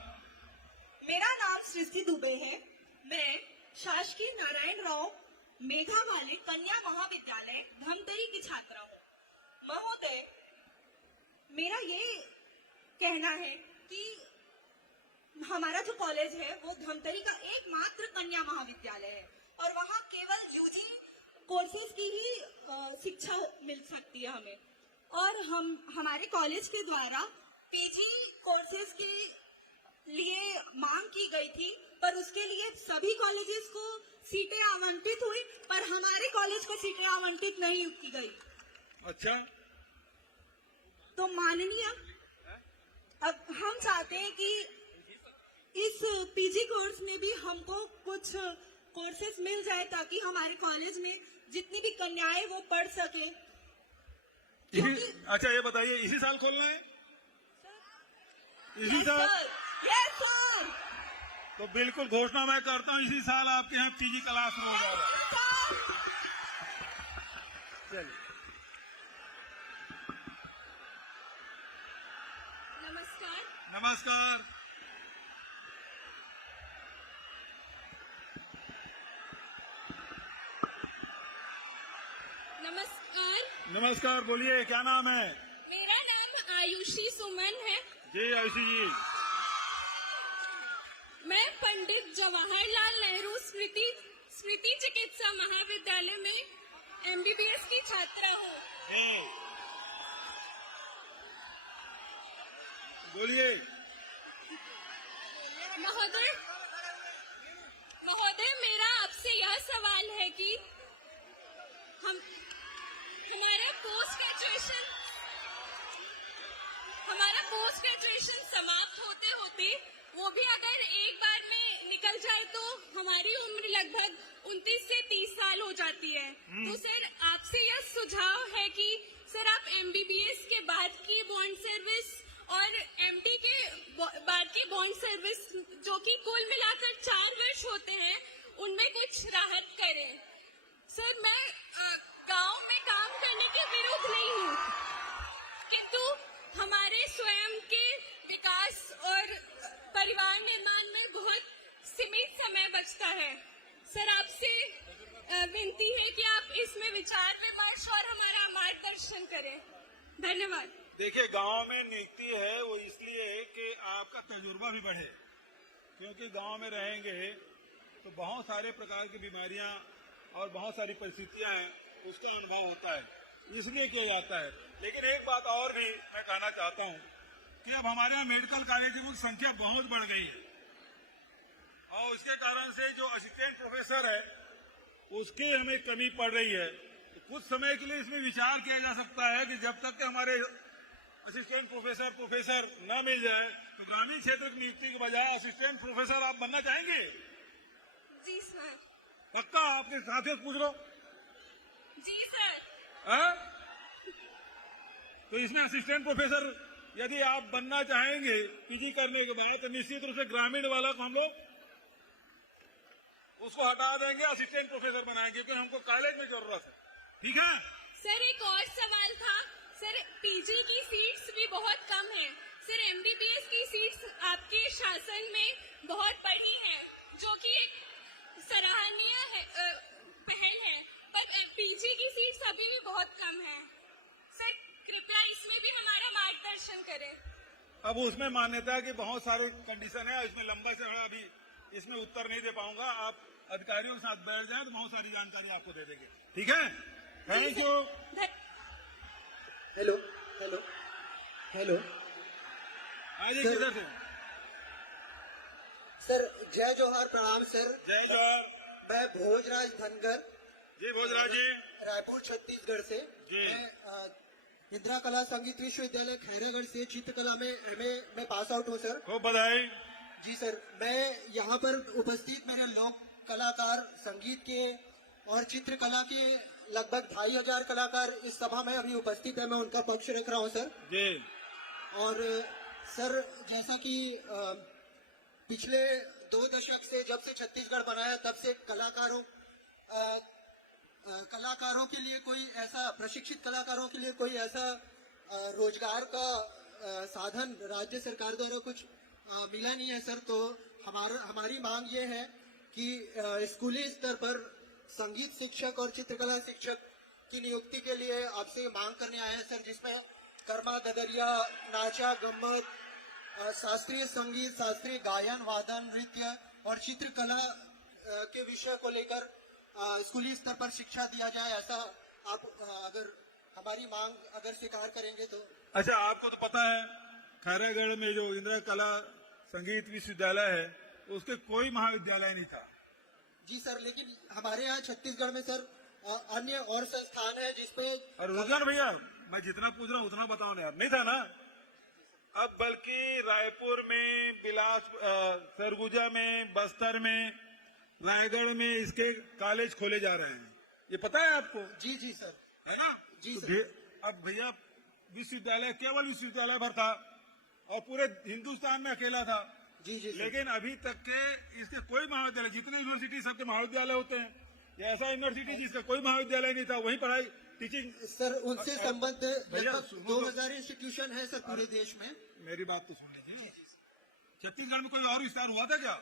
मेरा नाम सृष्टि दुबे है। मैं शासकीय नारायण राव मेघावाले कन्या महाविद्यालय धमतरी की छात्रा हूँ। महोदय, मेरा ये कहना है कि हमारा जो कॉलेज है वो धमतरी का एकमात्र कन्या महाविद्यालय है और वहाँ केवल कोर्सेज की ही शिक्षा मिल सकती है हमें। और हमारे कॉलेज के द्वारा पीजी कोर्सेज के लिए मांग की गई थी, पर उसके लिए सभी कॉलेजेस को सीटें आवंटित हुई, पर हमारे कॉलेज को सीटें आवंटित नहीं की गई। अच्छा, तो माननीय, अब हम चाहते हैं कि इस पीजी कोर्स में भी हमको कुछ कोर्सेज मिल जाए, ताकि हमारे कॉलेज में जितनी भी कन्याएं वो पढ़ सके। अच्छा ये बताइए, इसी साल खोलना है? इसी साल? Yes sir. तो बिल्कुल घोषणा मैं करता हूँ, इसी साल आपके यहाँ पीजी क्लास हो जाएगा। चलिए, नमस्कार। नमस्कार। नमस्कार, नमस्कार, बोलिए क्या नाम है? मेरा नाम आयुषी सुमन है। जी आयुषी जी। मैं पंडित जवाहरलाल नेहरू स्मृति चिकित्सा महाविद्यालय में एमबीबीएस की छात्रा हूँ। बोलिए। महोदय, मेरा आपसे यह सवाल है कि हमारा पोस्ट ग्रेजुएशन समाप्त होते होते वो भी अगर एक बार में निकल जाए तो हमारी उम्र लगभग 29 से 30 साल हो जाती है। तो सर आपसे यह सुझाव है कि सर आप एमबीबीएस के बाद की बॉन्ड सर्विस और एमडी के बाद की बॉन्ड सर्विस, जो कि कुल मिलाकर 4 वर्ष होते हैं, उनमें कुछ राहत करें। सर मैं गांव में काम करने के विरुद्ध नहीं हूँ, किंतु हमारे स्वयं के विकास और परिवार निर्माण में बहुत सीमित समय बचता है। सर आपसे विनती है कि आप इसमें विचार विमर्श और हमारा मार्गदर्शन करें। धन्यवाद। देखिए, गांव में नियुक्ति है वो इसलिए कि आपका तजुर्बा भी बढ़े, क्योंकि गांव में रहेंगे तो बहुत सारे प्रकार की बीमारियां और बहुत सारी परिस्थितियां हैं, उसका अनुभव होता है, इसलिए किया जाता है। लेकिन एक बात और भी मैं कहना चाहता हूं कि अब हमारे यहाँ मेडिकल कॉलेजों की संख्या बहुत बढ़ गई है, और उसके कारण से जो असिस्टेंट प्रोफेसर है उसकी हमें कमी पड़ रही है। तो कुछ समय के लिए इसमें विचार किया जा सकता है कि जब तक कि हमारे असिस्टेंट प्रोफेसर न मिल जाए, तो ग्रामीण क्षेत्र की नियुक्ति के बजाय असिस्टेंट प्रोफेसर आप बनना चाहेंगे? जी सर। पक्का? आपके साथियों से पूछ लो। जी सर। तो इसमें असिस्टेंट प्रोफेसर यदि आप बनना चाहेंगे पीजी करने के बाद, तो निश्चित रूप से ग्रामीण वाला को हम लोग उसको हटा देंगे, असिस्टेंट प्रोफेसर बनाएंगे, क्योंकि हमको कॉलेज में जरूरत है। ठीक है सर, एक और सवाल था। सर पीजी की सीट्स भी बहुत कम है। सर एमबीबीएस की सीट्स आपके शासन में बहुत बढ़ी है, जो कि एक सराहनीय पहल है, पर पीजी की सीट्स अभी भी बहुत कम है। सर कृपया इसमें भी हमारा मार्गदर्शन करें। अब उसमें मान्यता की बहुत सारे कंडीशन है, इसमें लंबा चौड़ा अभी इसमें उत्तर नहीं दे पाऊंगा। आप अधिकारियों के साथ बैठ जाएं तो बहुत सारी जानकारी आपको दे देंगे। ठीक है, thank you. Hello hello hello, आइए किधर से? सर जय जोहार, प्रणाम सर। जय जोहार। मैं भोजराज धनगर जी। भोजराज जी, रायपुर छत्तीसगढ़ से जी। मैं इंदिरा कला संगीत विश्वविद्यालय खैरागढ़ से चित्रकला में एमए में पास आउट हूँ सर। खूब बधाई। जी सर, मैं यहाँ पर उपस्थित मेरे लोक कलाकार, संगीत के और चित्रकला के लगभग 2500 कलाकार इस सभा में अभी उपस्थित है, मैं उनका पक्ष रख रहा हूँ सर जी। और सर जैसा कि पिछले 2 दशक से, जब से छत्तीसगढ़ बनाया तब से कलाकारों के लिए कोई ऐसा, प्रशिक्षित कलाकारों के लिए कोई ऐसा रोजगार का साधन राज्य सरकार द्वारा कुछ मिला नहीं है सर। तो हमारी मांग ये है कि स्कूली स्तर पर संगीत शिक्षक और चित्रकला शिक्षक की नियुक्ति के लिए आपसे मांग करने आए हैं सर, जिसमें कर्मा, ददरिया, नाचा, गम्मत, शास्त्रीय संगीत, शास्त्रीय गायन, वादन, नृत्य और चित्रकला के विषय को लेकर स्कूली स्तर पर शिक्षा दिया जाए, ऐसा आप अगर हमारी मांग अगर स्वीकार करेंगे तो। अच्छा, आपको तो पता है खैरागढ़ में जो इंदिरा कला संगीत विश्वविद्यालय है उसके कोई महाविद्यालय नहीं था। जी सर, लेकिन हमारे यहाँ छत्तीसगढ़ में सर अन्य और संस्थान है जिसपे। और रुझान भैया, मैं जितना पूछ रहा हूँ उतना बताओ ना यार, नहीं था ना। अब बल्कि रायपुर में, सरगुजा में, बस्तर में, रायगढ़ में इसके कॉलेज खोले जा रहे हैं, ये पता है आपको? जी जी सर, है ना। जी तो सर। अब भैया विश्वविद्यालय केवल विश्वविद्यालय भर था और पूरे हिंदुस्तान में अकेला था। जी जी। लेकिन अभी तक के इसके कोई महाविद्यालय, जितने यूनिवर्सिटी सबके महाविद्यालय होते हैं, ये ऐसा यूनिवर्सिटी जिसका कोई महाविद्यालय नहीं था, वही पढ़ाई टीचिंग। सर उनसे संबद्ध भैया लगभग 2000 इंस्टीट्यूशन है सर पूरे देश में। मेरी बात तो सुन लीजिए। छत्तीसगढ़ में कोई और विस्तार हुआ था क्या?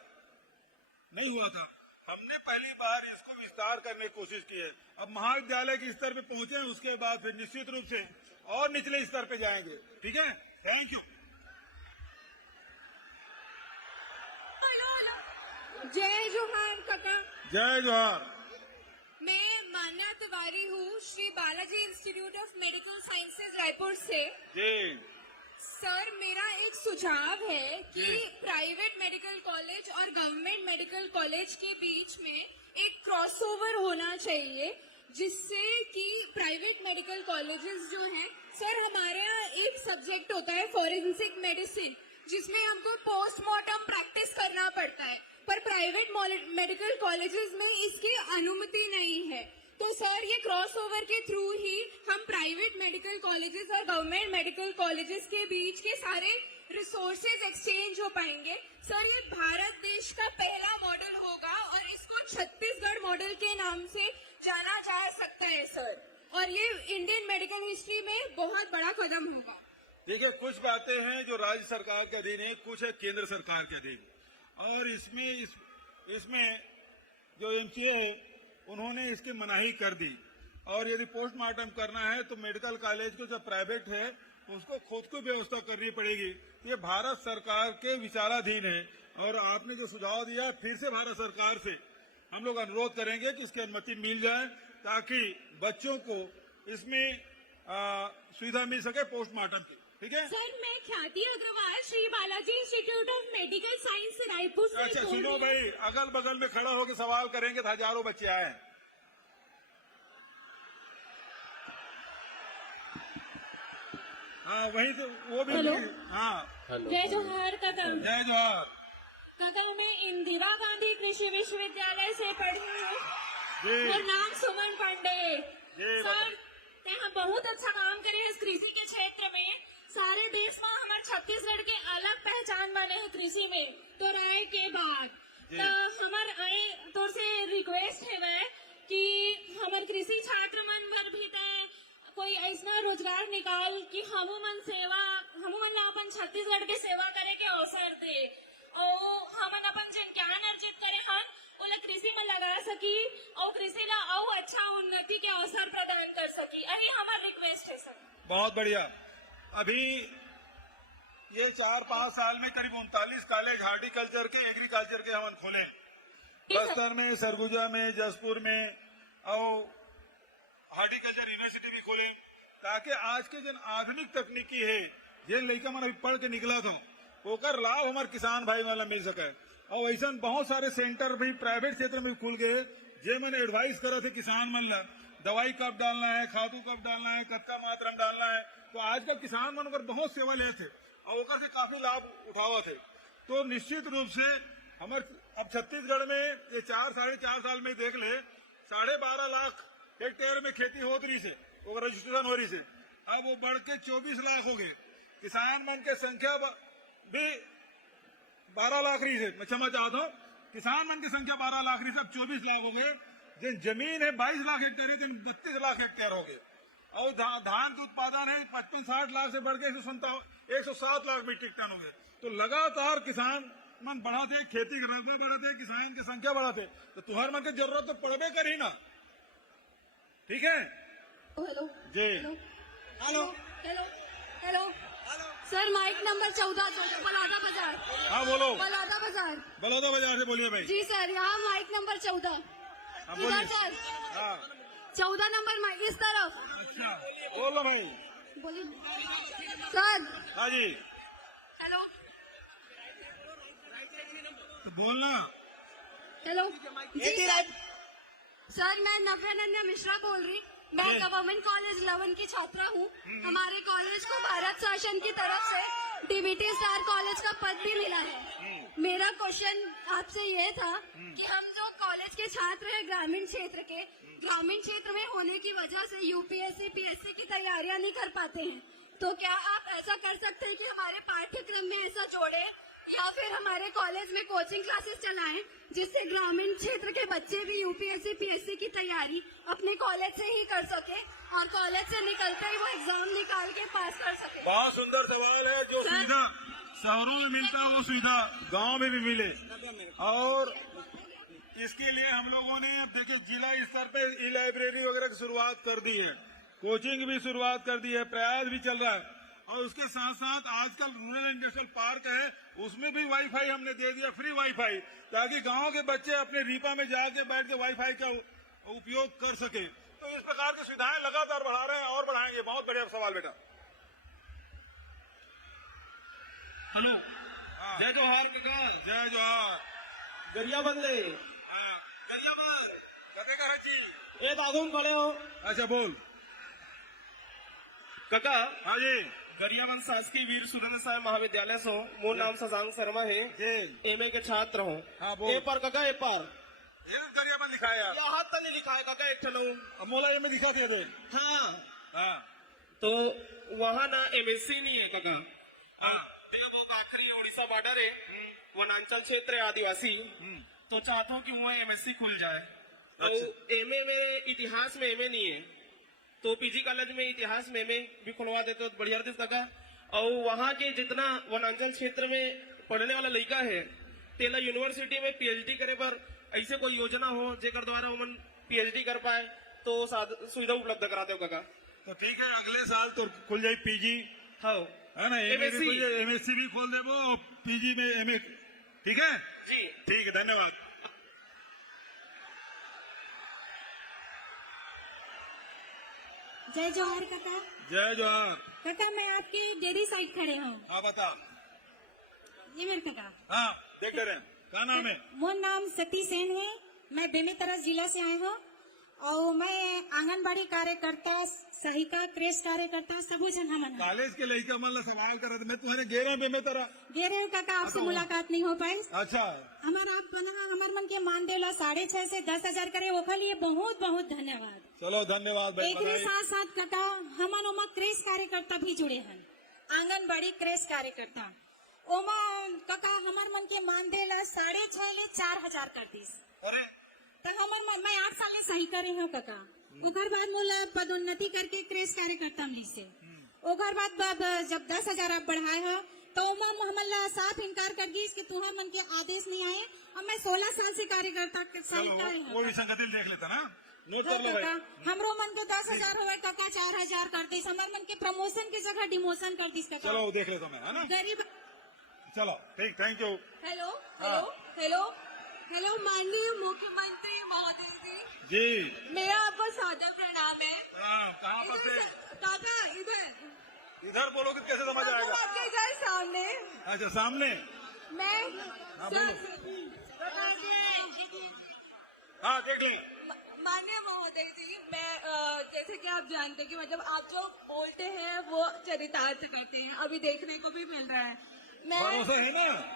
नहीं हुआ था। हमने पहली बार इसको विस्तार करने की कोशिश की है। अब महाविद्यालय के स्तर पे पहुंचे हैं, उसके बाद फिर निश्चित रूप से और निचले स्तर पे जाएंगे। ठीक है, थैंक यू। जय जोहार काका। जय जोहार। मैं मान्या तिवारी हूँ, Shri Balaji institute of medical sciences Raipur से। जी सर, मेरा एक सुझाव है कि प्राइवेट मेडिकल कॉलेज और गवर्नमेंट मेडिकल कॉलेज के बीच में एक क्रॉसओवर होना चाहिए, जिससे कि प्राइवेट मेडिकल कॉलेजेस जो हैं, सर हमारे यहाँ एक सब्जेक्ट होता है फॉरेंसिक मेडिसिन, जिसमें हमको पोस्टमार्टम प्रैक्टिस करना पड़ता है, पर प्राइवेट मेडिकल कॉलेजेस में इसकी अनुमति नहीं है। तो सर, ये क्रॉसओवर के थ्रू ही हम प्राइवेट मेडिकल कॉलेजेस और गवर्नमेंट मेडिकल कॉलेजेस के बीच के सारे रिसोर्सेज एक्सचेंज हो पाएंगे। सर, ये भारत देश का पहला मॉडल होगा और इसको छत्तीसगढ़ मॉडल के नाम से जाना जा सकता है सर, और ये इंडियन मेडिकल हिस्ट्री में बहुत बड़ा कदम होगा। देखिए, कुछ बातें हैं जो राज्य सरकार के अधीन है, कुछ है केंद्र सरकार के अधीन, और इसमें जो एमसीए है उन्होंने इसकी मनाही कर दी। और यदि पोस्टमार्टम करना है तो मेडिकल कॉलेज को जो प्राइवेट है उसको खुद को व्यवस्था करनी पड़ेगी। ये भारत सरकार के विचाराधीन है, और आपने जो सुझाव दिया, फिर से भारत सरकार से हम लोग अनुरोध करेंगे कि इसकी अनुमति मिल जाए, ताकि बच्चों को इसमें सुविधा मिल सके पोस्टमार्टम की। ठीक है सर, मैं Khyati Agarwal, Shri Balaji institute of medical science Raipur से। अच्छा सुनो भाई, अगल बगल में खड़ा होकर सवाल करेंगे तो हजारों बच्चे आए। हाँ, वही तो वो भी। हाँ, जय जोहार काका। जय जोहार काका, मैं इंदिरा गांधी कृषि विश्वविद्यालय से पढ़ी हूँ। जी। मेरा नाम सुमन पांडे। जी, सर, यहाँ बहुत अच्छा काम करे हैं इस कृषि के क्षेत्र में। सारे देश में हमारे छत्तीसगढ़ के अलग पहचान बने हैं कृषि में, तो राय के बाद तो हमारे तौर से रिक्वेस्ट है वह कि हमारे कृषि छात्र मन भर भी कोई ऐसा रोजगार निकाल कि हमन ला अपन छत्तीसगढ़ के सेवा करे के अवसर दे, और हमन अपन जन ज्ञान अर्जित करे हन ओला कृषि में लगा सकी, और कृषि ला और अच्छा उन्नति के अवसर प्रदान कर सकी। अरे हमारा रिक्वेस्ट है सर। बहुत बढ़िया। अभी ये 4-5 साल में करीब 39 कॉलेज हार्टिकल्चर के, एग्रीकल्चर के हमन खोले, बस्तर में, सरगुजा में, जसपुर में, और हार्टिकल्चर यूनिवर्सिटी भी खोले, ताकि आज के जिन आधुनिक तकनीकी है, जिन लड़का मन अभी पढ़ के निकला था, ओकर लाभ हमारे किसान भाई वाला मिल सके। और ऐसा बहुत सारे सेंटर भी प्राइवेट क्षेत्र में खुल गए, जे मैंने एडवाइस करा थे किसान मन ला, दवाई कब डालना है, खादू कब डालना है, कतका मात्रा में डालना है। तो आजकल किसान मन ओकर बहुत सेवा ले थे और ओकर से काफी लाभ उठावा थे। तो निश्चित रूप से हमारे अब छत्तीसगढ़ में ये 4-4.5 साल में देख ले, 12.5 लाख हेक्टेयर में खेती हो रही से, वो रजिस्ट्रेशन हो रही से, अब वो बढ़ के 24 लाख हो गए। किसान मन के संख्या भी 12 लाख रही से, मैं क्षमा चाहता हूँ, किसान मन की संख्या 12 लाख रही से, अब 24 लाख हो गए। जिन जमीन है 22 लाख हेक्टेयर है, जिन 32 लाख हेक्टेयर हो गए। और धान का उत्पादन है 55-60 लाख से बढ़ के 107 लाख मीट्रिक टन हो गए। तो लगातार किसान मन बढ़ाते, खेती का रकबा बढ़ाते, किसान की संख्या बढ़ाते, तो तुम्हारे मन की जरूरत तो पड़बे कर ही ना। ठीक है। Hello ji. Hello hello hello sir, mike number 14 Baloda Bazar. हाँ बोलो। बलौदा बाजार। बलौदा बाजार से बोलिए भाई। जी सर, यहाँ माइक नंबर 14। बोलिए। सर हाँ 14 नंबर में इस तरफ अच्छा बोलो भाई। बोलिए सर। हाँ जी हेलो तो बोलना। हेलो जी सर मैं नव्यानंदा मिश्रा बोल रही। मैं गवर्नमेंट कॉलेज 11 की छात्रा हूँ। हमारे कॉलेज को भारत शासन की तरफ से डीबीटी स्टार कॉलेज का पद भी मिला है। मेरा क्वेश्चन आपसे ये था कि हम जो कॉलेज के छात्र हैं ग्रामीण क्षेत्र में होने की वजह से यूपीएससी पीएससी की तैयारियां नहीं कर पाते हैं, तो क्या आप ऐसा कर सकते हैं कि हमारे पाठ्यक्रम में ऐसा जोड़े या फिर हमारे कॉलेज में कोचिंग क्लासेस चलाएं जिससे ग्रामीण क्षेत्र के बच्चे भी यूपीएससी पीएससी की तैयारी अपने कॉलेज से ही कर सके और कॉलेज से निकलते ही वो एग्जाम निकाल के पास कर सके। बहुत सुंदर सवाल है। जो सुविधा शहरों में मिलता है वो सुविधा गांव में भी मिले, और इसके लिए हम लोगों ने अब देखिए जिला स्तर पे ई लाइब्रेरी वगैरह की शुरुआत कर दी है, कोचिंग भी शुरुआत कर दी है, प्रयास भी चल रहा है, और उसके साथ साथ आजकल रूरल इंडस्ट्रियल पार्क है उसमें भी वाईफाई हमने दे दिया, फ्री वाईफाई, ताकि गांव के बच्चे अपने रीपा में जाके बैठ के वाईफाई का उपयोग कर सके। तो इस प्रकार की सुविधाएं लगातार बढ़ा रहे हैं और बढ़ाएंगे। बहुत बढ़िया सवाल बेटा। हेलो जय जोहार काका। जय जोहार। गरिया बंदे गरियाबाद कते का है जी? ए दादूम खड़े हो। अच्छा बोल काका। हाँ जी गरियाबंद शासकीय वीर सुरेंद्र साहब महाविद्यालय से मोर नाम शशांक शर्मा है, एमए के छात्र हूँ। हाँ बोल। ए पर काका ए पर ये गरियाबाद लिखा है यार। यहाँ तक नहीं लिखा है काका एक ठनऊ मोला ये में दिखा थे। हाँ हाँ तो वहाँ ना एमएससी नहीं है काका। वो आखिरी उड़ीसा बॉर्डर है, वनांचल क्षेत्र है आदिवासी, तो चाहता हूँ कि वहाँ एमएससी खुल जाए। तो एमए में इतिहास में एमए नहीं है, तो पीजी कॉलेज में इतिहास में एमए भी खुलवा देते तो बढ़िया रहता काका। और वहाँ के जितना वनांचल क्षेत्र में पढ़ने वाला लड़का है तेला यूनिवर्सिटी में पीएचडी करे पर ऐसे कोई योजना हो जेकर द्वारा वो पीएचडी कर पाए तो सुविधा उपलब्ध कराते हो काका। तो ठीक है, अगले साल तो खुल जाए पीजी। हाँ है ना, एमएससी भी खोल देवो और पीजी में एमए। ठीक है जी ठीक है, धन्यवाद। जय जोहार काका। जय जोहार। काका मैं आपकी डेयरी साइड खड़े हूँ। हाँ बता। ये मेरे काका। हाँ देख ले रहे हैं, क्या नाम है? मोर नाम सती सेन है, मैं बेमेतरा जिला से आई हूँ और मैं आंगनबाड़ी कार्यकर्ता, सहायिका, क्रेश कार्यकर्ता सबू जन हमन है। कॉलेज के लड़का मन सवाल कर रहे थे, मैं तुम्हारे गेरा बेमेतरा गेरे काका आपसे मुलाकात नहीं हो पाई। अच्छा हमारा आप बना हमार मन के मान देला 6,500 से 10,000 करे, ओखर लिए बहुत बहुत धन्यवाद। चलो धन्यवाद भाई। एक साथ साथ काका हमन ओमा क्रेश कार्यकर्ता भी जुड़े हैं, आंगनबाड़ी क्रेश कार्यकर्ता। ओमा काका हमार मन के मान देला 6,500 ले 4,000 कर दीस। अरे तो हमार मन मैं 8 साल सही करे हूँ काका। ओकर बाद मोला पदोन्नति करके क्रेश कार्यकर्ता मिली से। ओकर बाद जब 10,000 आप बढ़ाए हो तो हमला साफ इनकार कर दी कि तुम्हार मन के आदेश नहीं आए, और मैं 16 साल से कार्यकर्ता सही करे हूँ। वो भी संगति देख लेता ना, नोट कर लो भाई। हमरो मन के 10,000 हुए काका 4,000 कर दी, हमार मन के प्रमोशन की जगह डिमोशन कर दी काका। चलो देख लेता मैं, है ना? गरीब। चलो ठीक, thank you. Hello hello hello hello माननीय मुख्यमंत्री महोदय जी मेरा आपको सादर प्रणाम है। हाँ कहाँ पर से? काका इधर इधर बोलोगे कैसे समझ आएगा? आपके घर सामने। अच्छा सामने। मैं हाँ बोलो। हाँ देख ली। माननीय महोदय जी, मैं जैसे कि आप जानते हैं कि मतलब आप जो बोलते हैं वो चरितार्थ करते हैं, अभी देखने को भी मिल रहा है। भरोसा है ना?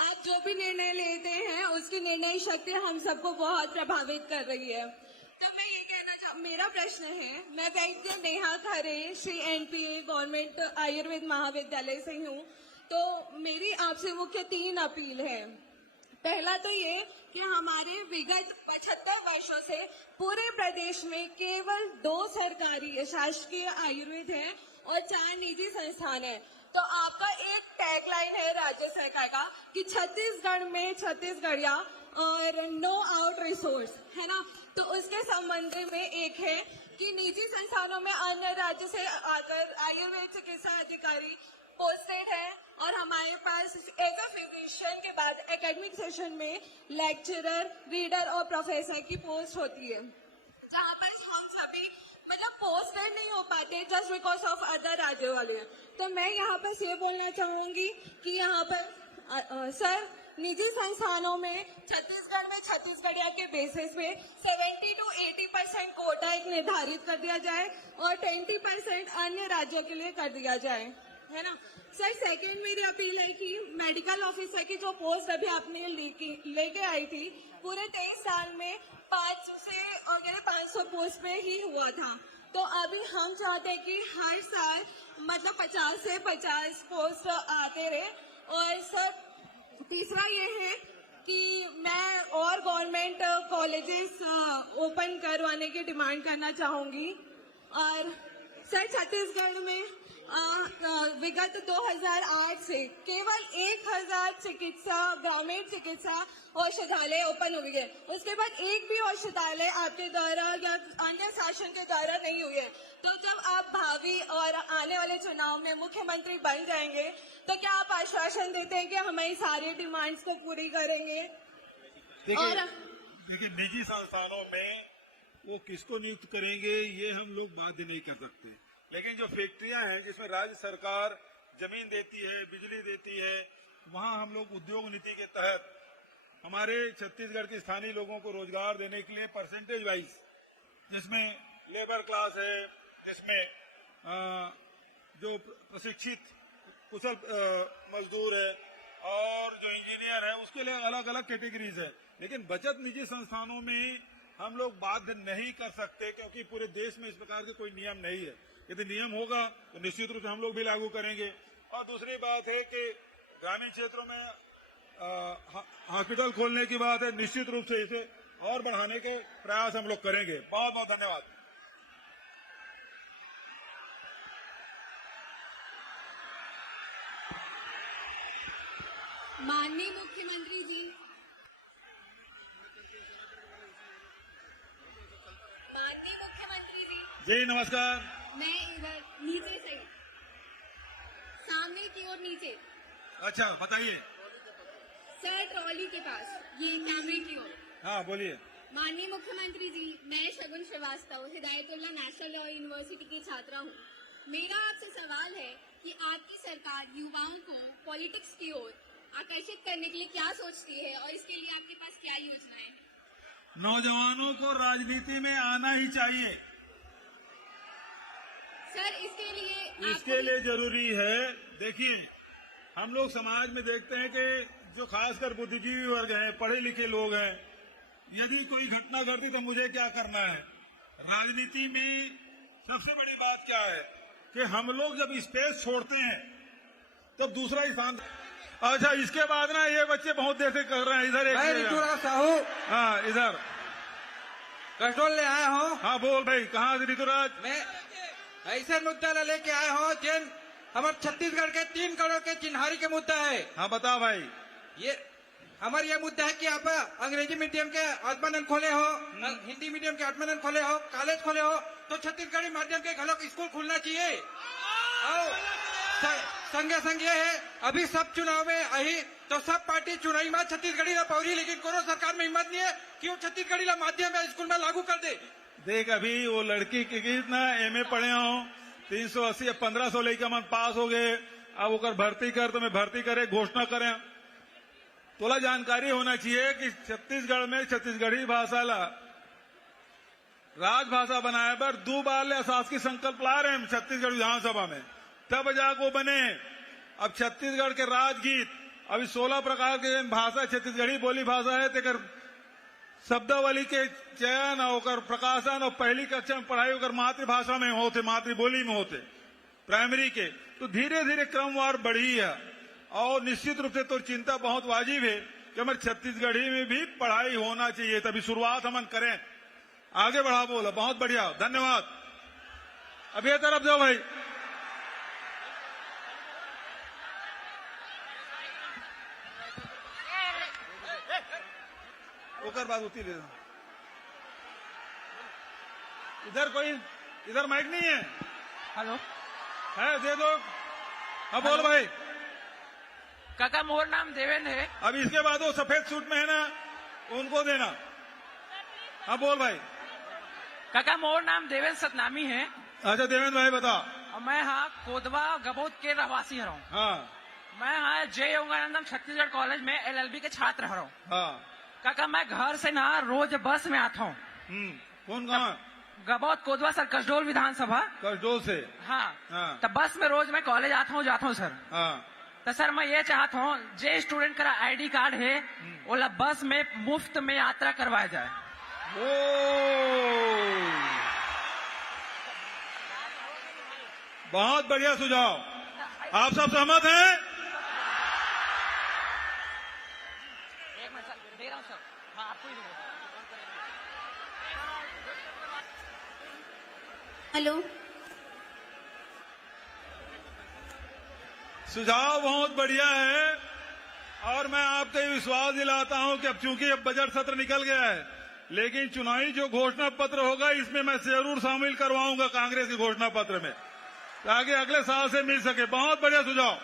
आप जो भी निर्णय लेते हैं उसकी निर्णय शक्ति हम सबको बहुत प्रभावित कर रही है। तो मैं ये कहना मेरा प्रश्न है, मैं वैद्य नेहा खरे श्री एनपीए गवर्नमेंट आयुर्वेद महाविद्यालय से हूँ। तो मेरी आपसे मुख्य 3 अपील है। पहला तो ये कि हमारे विगत 75 वर्षों से पूरे प्रदेश में केवल 2 सरकारी शासकीय आयुर्वेद है और 4 निजी संस्थान है। तो आपका एक टैगलाइन है राज्य सरकार का कि छत्तीसगढ़ में छत्तीसगढ़िया और नो आउट रिसोर्स, है ना? तो उसके संबंध में एक है कि निजी संस्थानों में अन्य राज्य से आकर आयुर्वेद चिकित्सा अधिकारी पोस्टेड है और हमारे पास एज अ फिजिशियन के बाद एकेडमिक सेशन में लेक्चरर, रीडर और प्रोफेसर की पोस्ट होती है, जहाँ पर हम सभी मतलब पोस्टेड नहीं हो पाते जस्ट बिकॉज ऑफ अदर राज्यों वाले। तो मैं यहाँ पर ये बोलना चाहूंगी कि यहाँ पर सर निजी संस्थानों में छत्तीसगढ़ में छत्तीसगढ़िया के बेसिस पे 70 to 80% कोटा एक निर्धारित कर दिया जाए और 20% अन्य राज्यों के लिए कर दिया जाए, है ना सर। सेकंड मेरी अपील है कि मेडिकल ऑफिसर की जो पोस्ट अभी आपने लेके आई थी, पूरे 23 साल में 500 से 500 पोस्ट पे ही हुआ था। तो अभी हम चाहते हैं कि हर साल मतलब 50 से 50 पोस्ट आते रहे। और सर तीसरा ये है कि मैं और गवर्नमेंट कॉलेजेस ओपन करवाने की डिमांड करना चाहूंगी। और सर छत्तीसगढ़ में विगत 2008 से केवल 1000 चिकित्सा ग्रामीण चिकित्सा औषधालय ओपन हुई है, उसके बाद एक भी औषधालय आपके द्वारा या अन्य शासन के द्वारा नहीं हुई है। तो जब आप भावी और आने वाले चुनाव में मुख्यमंत्री बन जाएंगे तो क्या आप आश्वासन देते हैं कि हमारी सारी डिमांड्स को पूरी करेंगे? देखिए निजी संस्थानों में वो किसको नियुक्त करेंगे ये हम लोग बाध्य नहीं कर सकते, लेकिन जो फैक्ट्रियां हैं जिसमें राज्य सरकार जमीन देती है, बिजली देती है, वहां हम लोग उद्योग नीति के तहत हमारे छत्तीसगढ़ के स्थानीय लोगों को रोजगार देने के लिए परसेंटेज वाइज, जिसमें लेबर क्लास है, जिसमें जो प्रशिक्षित कुशल मजदूर है और जो इंजीनियर है, उसके लिए अलग अलग कैटेगरीज है। लेकिन बचत निजी संस्थानों में हम लोग बाध्य नहीं कर सकते क्योंकि पूरे देश में इस प्रकार के कोई नियम नहीं है। यदि नियम होगा तो निश्चित रूप से हम लोग भी लागू करेंगे। और दूसरी बात है कि ग्रामीण क्षेत्रों में हॉस्पिटल खोलने की बात है, निश्चित रूप से इसे और बढ़ाने के प्रयास हम लोग करेंगे। बहुत बहुत धन्यवाद। माननीय मुख्यमंत्री जी, जी नमस्कार। मैं इधर नीचे से सामने की ओर नीचे। अच्छा बताइए। सर ट्रॉली के पास, ये कैमरे की ओर। हाँ बोलिए। माननीय मुख्यमंत्री जी, मैं Shagun Srivastava Hidayatullah national law university की छात्रा हूँ। मेरा आपसे सवाल है कि आपकी सरकार युवाओं को पॉलिटिक्स की ओर आकर्षित करने के लिए क्या सोचती है और इसके लिए आपके पास क्या योजनाएं हैं? नौजवानों को राजनीति में आना ही चाहिए सर। इसके लिए जरूरी है, देखिए हम लोग समाज में देखते हैं कि जो खासकर बुद्धिजीवी वर्ग हैं, पढ़े लिखे लोग हैं, यदि कोई घटना घटती तो मुझे क्या करना है। राजनीति में सबसे बड़ी बात क्या है कि हम लोग जब स्पेस छोड़ते हैं तब दूसरा स्थान। अच्छा इसके बाद ना ये बच्चे बहुत देर से कर रहे हैं। इधर एक साहू। हाँ इधर कंट्रोल ले आया हूँ। हाँ बोल भाई, कहाँ से ऋतुराज? मैं ऐसे मुद्दा लेके आया हूँ जिन हमारे छत्तीसगढ़ के 3 करोड़ के चिन्हारी के मुद्दा है। हाँ बता भाई। ये हमारा ये मुद्दा है कि आप अंग्रेजी मीडियम के आत्मानंद खोले हो, हिंदी मीडियम के आत्मानंद खोले हो, कॉलेज खोले हो, तो छत्तीसगढ़ी माध्यम के घलों स्कूल खुलना चाहिए। और संगे संग ये है, अभी सब चुनाव में आई तो सब पार्टी चुनावी में छत्तीसगढ़ी ला पौरी, लेकिन कोनो सरकार में हिम्मत नहीं है कि वो छत्तीसगढ़ी ला माध्यम में स्कूल में लागू कर दे। देख अभी वो लड़की की कितना एमए पढ़े हो, 380 या 1500 लेके मन पास हो गए, अब ओकर भर्ती कर तो मैं भर्ती करे घोषणा करें। तोला जानकारी होना चाहिए कि छत्तीसगढ़ में छत्तीसगढ़ी भाषा ला राजभाषा बनाए बर 2 बार शासकीय संकल्प ला रहे हैं छत्तीसगढ़ विधानसभा में, तब जाको बने। अब छत्तीसगढ़ के राजगीत अभी 16 प्रकार के भाषा छत्तीसगढ़ी बोली भाषा है, तेकर शब्दावली के चयन और प्रकाशन और पहली कक्षा में पढ़ाई होकर मातृभाषा में होते, मातृबोली में होते प्राइमरी के, तो धीरे धीरे क्रमवार बढ़ी है। और निश्चित रूप से तो चिंता बहुत वाजिब है कि हमारे छत्तीसगढ़ी में भी पढ़ाई होना चाहिए, तभी शुरुआत हम करें। आगे बढ़ा बोला, बहुत बढ़िया, धन्यवाद। अब ये तरफ जाओ भाई। ओकर बाद होती ले इधर कोई, इधर माइक नहीं है। हेलो है, दे दो। अब बोल भाई। काका मोर नाम देवेंद्र है। अब इसके बाद वो सफेद सूट में है ना, उनको देना। हाँ बोल भाई। काका मोर नाम देवेंद्र सतनामी है। अच्छा देवेंद्र भाई बता। और मैं हाँ कोदवा गबोद के रहवासी हूँ। हाँ मैं हाँ जय योगानंदम छत्तीसगढ़ कॉलेज में LLB के छात्र हूँ। हाँ काका मैं घर से ना रोज बस में आता हूँ। कौन कहाँ? गबोद कोदवा सर, कसडोल विधानसभा। कसडोल से? हाँ। हाँ तो बस में रोज मैं कॉलेज आता हूँ जाता हूँ सर। हाँ तो सर मैं ये चाहता हूँ जे स्टूडेंट का ID कार्ड है ओला बस में मुफ्त में यात्रा करवाया जाए। बहुत बढ़िया सुझाव। आप सब सहमत हैं? एक मिनट सर दे रहा हूँ सर। हाँ आपको ही दे रहा हूँ। हेलो, सुझाव बहुत बढ़िया है और मैं आपको ये विश्वास दिलाता हूं कि अब चूंकि अब बजट सत्र निकल गया है, लेकिन चुनावी जो घोषणा पत्र होगा इसमें मैं जरूर शामिल करवाऊंगा कांग्रेस के घोषणा पत्र में, ताकि अगले साल से मिल सके। बहुत बढ़िया सुझाव।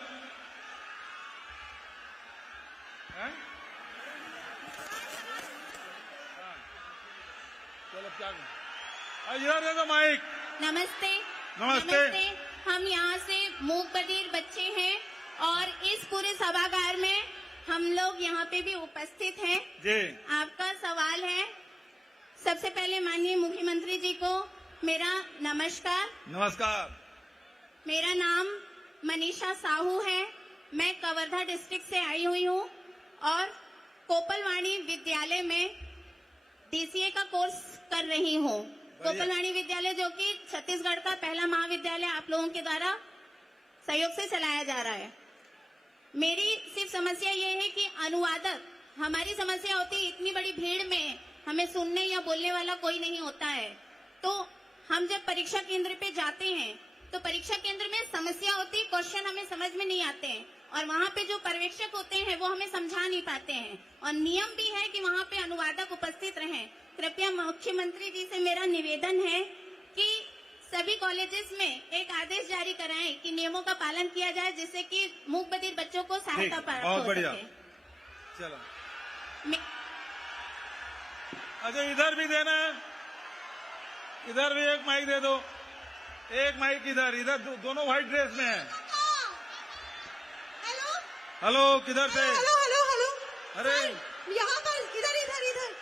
चलो क्या इधर देखो माइक। नमस्ते। नमस्ते। हम यहाँ से मूक बधिर बच्चे हैं और इस पूरे सभागार में हम लोग यहाँ पे भी उपस्थित हैं। जी। आपका सवाल है। सबसे पहले माननीय मुख्यमंत्री जी को मेरा नमस्कार। नमस्कार। मेरा नाम मनीषा साहू है। मैं कवर्धा डिस्ट्रिक्ट से आई हुई हूँ और कोपलवाणी विद्यालय में DCA का कोर्स कर रही हूँ। कोपलवाणी विद्यालय जो कि छत्तीसगढ़ का पहला महाविद्यालय आप लोगों के द्वारा सहयोग से चलाया जा रहा है। मेरी सिर्फ समस्या ये है कि अनुवादक, हमारी समस्या होती है इतनी बड़ी भीड़ में हमें सुनने या बोलने वाला कोई नहीं होता है, तो हम जब परीक्षा केंद्र पे जाते हैं तो परीक्षा केंद्र में समस्या होती है, क्वेश्चन हमें समझ में नहीं आते हैं और वहाँ पे जो पर्यवेक्षक होते हैं वो हमें समझा नहीं पाते हैं और नियम भी है कि वहाँ पे अनुवादक उपस्थित रहें। कृपया मुख्यमंत्री जी से मेरा निवेदन है कि सभी कॉलेजेस में एक आदेश जारी कराएं कि नियमों का पालन किया जाए, जिससे कि मूक बधिर बच्चों को सहायता प्राप्त हो सके। चलो अच्छा इधर भी देना है, इधर भी एक माइक दे दो। एक माइक इधर, इधर दोनों व्हाइट ड्रेस में है। हेलो किधर से? Hello hello hello. अरे यहाँ पर इधर इधर इधर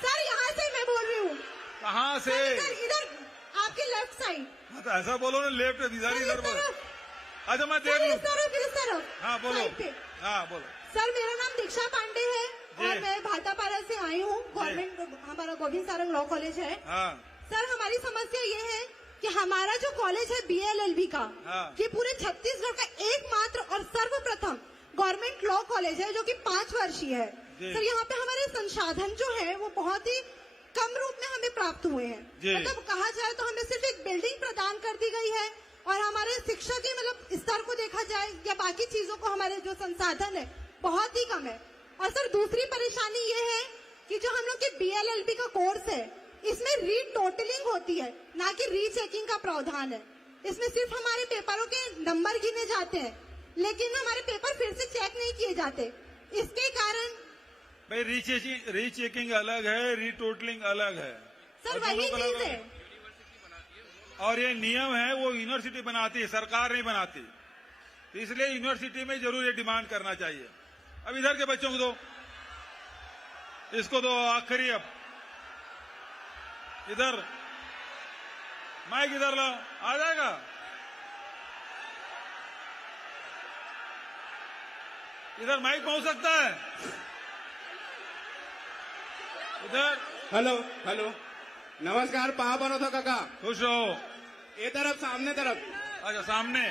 सर, यहाँ से मैं बोल रही हूँ। कहाँ से? इधर आपके लेफ्ट साइड। हाँ तो ऐसा बोलो ना, लेफ्ट इधर बोलो। अच्छा मैं देख लूँ। इस तरफ। हाँ बोलो। हाँ बोलो। सर मेरा नाम दीक्षा पांडे है और मैं भाटापारा से आई हूँ। गवर्नमेंट हमारा गोविंद सारंग लॉ कॉलेज है। हाँ। सर हमारी समस्या ये है कि हमारा जो कॉलेज है BLLB का, ये पूरे छत्तीसगढ़ का एकमात्र और सर्वप्रथम गवर्नमेंट लॉ कॉलेज है जो कि 5 वर्षीय है। सर यहाँ पे हमारे संसाधन जो है वो बहुत ही कम रूप में हमें प्राप्त हुए हैं। मतलब कहा जाए तो हमें सिर्फ एक बिल्डिंग प्रदान कर दी गई है और हमारे शिक्षा के मतलब स्तर को देखा जाए या बाकी चीजों को हमारे जो संसाधन है बहुत ही कम है। और सर दूसरी परेशानी ये है कि जो हम लोग के BLLB का कोर्स है इसमें रीटोटलिंग होती है, ना कि रीचेकिंग का प्रावधान है। इसमें सिर्फ हमारे पेपरों के नंबर गिने जाते हैं लेकिन हमारे पेपर फिर से चेक नहीं किए जाते। इसके कारण भाई रीचेकिंग अलग है, रीटोटलिंग अलग है। सर वही चीज है और ये नियम है वो यूनिवर्सिटी बनाती है, सरकार नहीं बनाती। तो इसलिए यूनिवर्सिटी में जरूर ये डिमांड करना चाहिए। अब इधर के बच्चों को दो, इसको दो आखिरी। अब इधर माइक इधर लाओ, आ जाएगा। इधर माइक पहुंच सकता है इधर। हेलो हेलो नमस्कार। पहा बनो था काका। खुश रहो। ये तरफ सामने तरफ। अच्छा सामने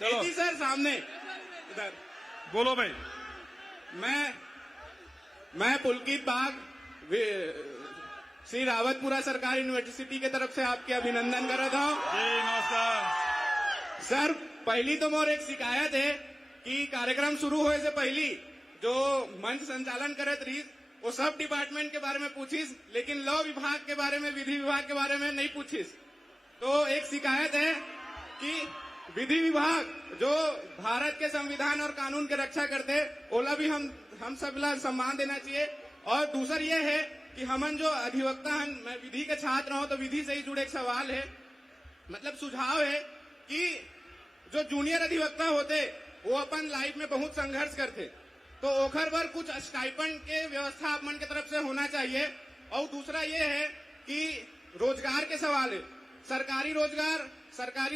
चलो सर सामने इधर बोलो भाई। मैं पुलकित बाग श्री रावतपुरा सरकारी यूनिवर्सिटी के तरफ से आपके अभिनंदन कर रहा हूँ। जी नमस्कार सर। पहली तो मोर एक शिकायत है कि कार्यक्रम शुरू होने से पहली जो मंच संचालन करत रही वो सब डिपार्टमेंट के बारे में पूछिस, लेकिन लॉ विभाग के बारे में, विधि विभाग के बारे में नहीं पूछिस। तो एक शिकायत है कि विधि विभाग जो भारत के संविधान और कानून की रक्षा करते, ओला भी हम सब ला सम्मान देना चाहिए। और दूसरा ये है कि हमन जो अधिवक्ता हैं, मैं विधि के छात्र हूं तो विधि से ही जुड़े एक सवाल है, मतलब सुझाव है कि जो जूनियर अधिवक्ता होते वो अपन लाइफ में बहुत संघर्ष करते, तो ओखर पर कुछ स्टाइपेंड के व्यवस्था अपन की तरफ से होना चाहिए। और दूसरा ये है कि रोजगार के सवाल है, सरकारी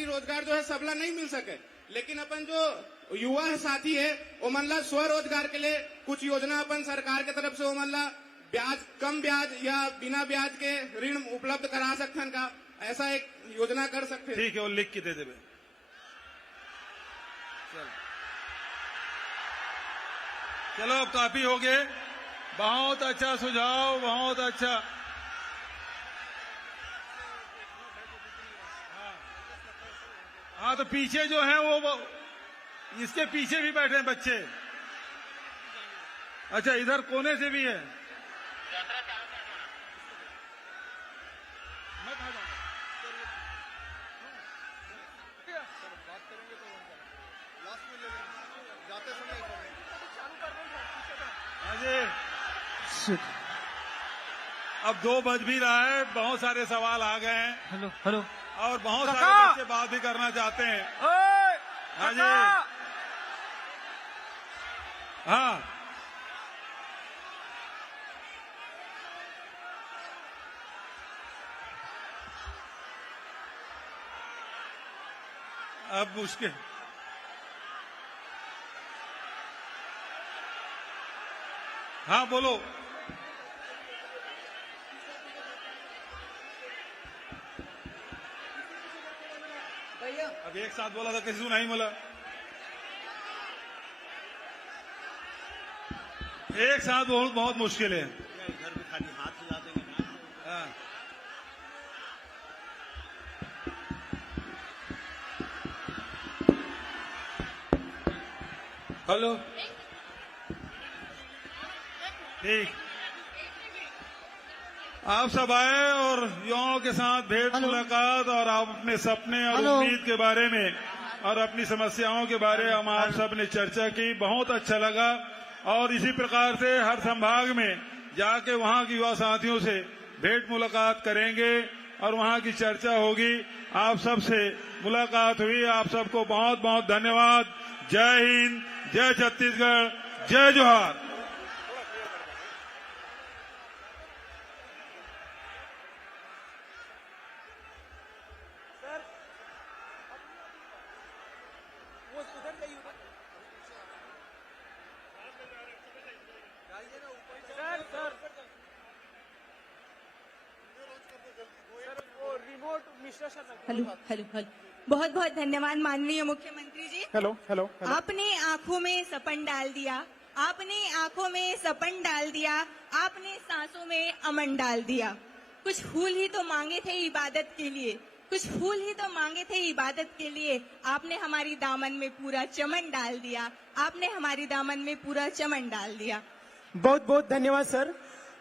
रोजगार जो है सबला नहीं मिल सके, लेकिन अपन जो युवा है साथी है वो मनला स्वरोजगार के लिए कुछ योजना अपन सरकार के तरफ से वो मनला कम ब्याज या बिना ब्याज के ऋण उपलब्ध करा सकते का, ऐसा एक योजना कर सकते। ठीक है, वो लिख के दे देवे। चलो अब काफी हो गए, बहुत अच्छा सुझाव, बहुत अच्छा। हाँ तो पीछे जो है वो इसके पीछे भी बैठे हैं बच्चे। अच्छा इधर कोने से भी है। अब 2 बज भी रहा है, बहुत सारे सवाल आ गए हैं। हेलो और बहुत सारे बच्चे बात भी करना चाहते हैं। हाँ जी, हाँ अब मुश्किल। हाँ बोलो। अब एक साथ बोला था, किसी को नहीं बोला। एक साथ बहुत मुश्किल है। घर में खाली हाथ हिला देंगे ना। हाँ। हेलो ठीक, आप सब आए और युवाओं के साथ भेंट मुलाकात और आप अपने सपने और उम्मीद के बारे में और अपनी समस्याओं के बारे में हम आप सब ने चर्चा की, बहुत अच्छा लगा। और इसी प्रकार से हर संभाग में जाके वहां के युवा साथियों से भेंट मुलाकात करेंगे और वहां की चर्चा होगी। आप सब से मुलाकात हुई, आप सबको बहुत बहुत धन्यवाद। जय हिंद, जय छत्तीसगढ़, जय जोहार। हेलो हेलो हेलो, बहुत बहुत धन्यवाद माननीय मुख्यमंत्री जी। हेलो आपने आंखों में सपन डाल दिया, आपने आंखों में सपन डाल दिया, आपने सांसों में अमन डाल दिया। कुछ फूल ही तो मांगे थे इबादत के लिए, कुछ फूल ही तो मांगे थे इबादत के लिए, आपने हमारी दामन में पूरा चमन डाल दिया, आपने हमारी दामन में पूरा चमन डाल दिया। बहुत बहुत धन्यवाद सर।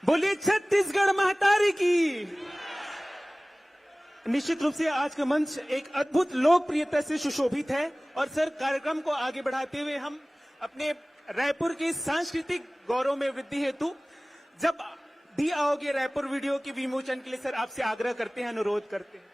बोलिए छत्तीसगढ़ महतारी की। निश्चित रूप से आज का मंच एक अद्भुत लोकप्रियता से सुशोभित है और सर कार्यक्रम को आगे बढ़ाते हुए हम अपने रायपुर के सांस्कृतिक गौरव में वृद्धि हेतु जब भी आओगे रायपुर वीडियो के विमोचन के लिए सर आपसे आग्रह करते हैं, अनुरोध करते हैं।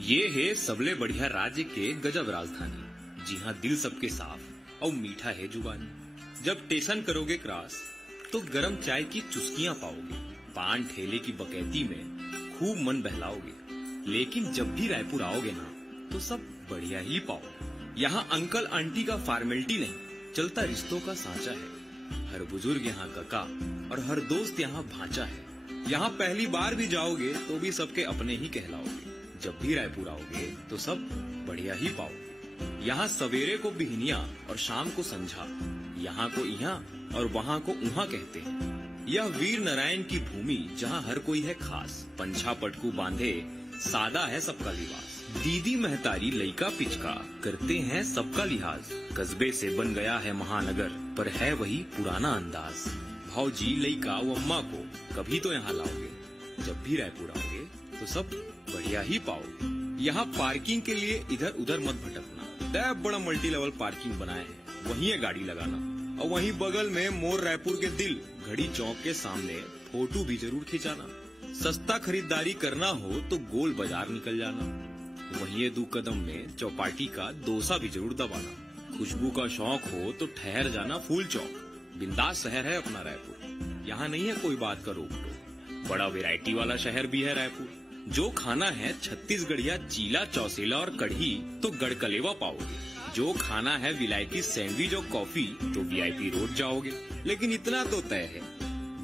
ये है सबले बढ़िया राज्य के गजब राजधानी, जी हाँ दिल सबके साफ और मीठा है जुबानी। जब स्टेशन करोगे क्रॉस तो गरम चाय की चुस्कियां पाओगे, पान ठेले की बकैती में खूब मन बहलाओगे। लेकिन जब भी रायपुर आओगे ना तो सब बढ़िया ही पाओगे। यहाँ अंकल आंटी का फॉर्मेलिटी नहीं, चलता रिश्तों का सांचा है। हर बुजुर्ग यहाँ काका और हर दोस्त यहाँ भांचा है। यहाँ पहली बार भी जाओगे तो भी सबके अपने ही कहलाओगे। जब भी रायपुर आओगे तो सब बढ़िया ही पाओगे। यहाँ सवेरे को बिहनिया और शाम को संझा, यहाँ को यहाँ और वहाँ को उहाँ कहते हैं। यह वीर नारायण की भूमि जहाँ हर कोई है खास। पंछा पटकू बांधे सादा है सबका लिबास। दीदी महतारी लइका पिचका करते हैं सबका लिहाज। कस्बे से बन गया है महानगर पर है वही पुराना अंदाज। भाऊजी लइका व अम्मा को कभी तो यहाँ लाओगे। जब भी रायपुर आओगे तो सब बढ़िया ही पाओगे। यहाँ पार्किंग के लिए इधर उधर मत भटकना। तय बड़ा मल्टी लेवल पार्किंग बनाए है, वहीं है गाड़ी लगाना। और वहीं बगल में मोर रायपुर के दिल घड़ी चौक के सामने फोटो भी जरूर खिंचाना। सस्ता खरीदारी करना हो तो गोल बाजार निकल जाना। वहीं 2 कदम में चौपाटी का डोसा भी जरूर दबाना। खुशबू का शौक हो तो ठहर जाना फूल चौक। बिंदास शहर है अपना रायपुर, यहाँ नहीं है कोई बात का रोक टोक। बड़ा वैरायटी वाला शहर भी है रायपुर। जो खाना है छत्तीसगढ़िया चीला चौसेला और कढ़ी तो गढ़कलेवा पाओगे। जो खाना है विलायती सैंडविच और कॉफी तो वीआईपी रोड जाओगे। लेकिन इतना तो तय है,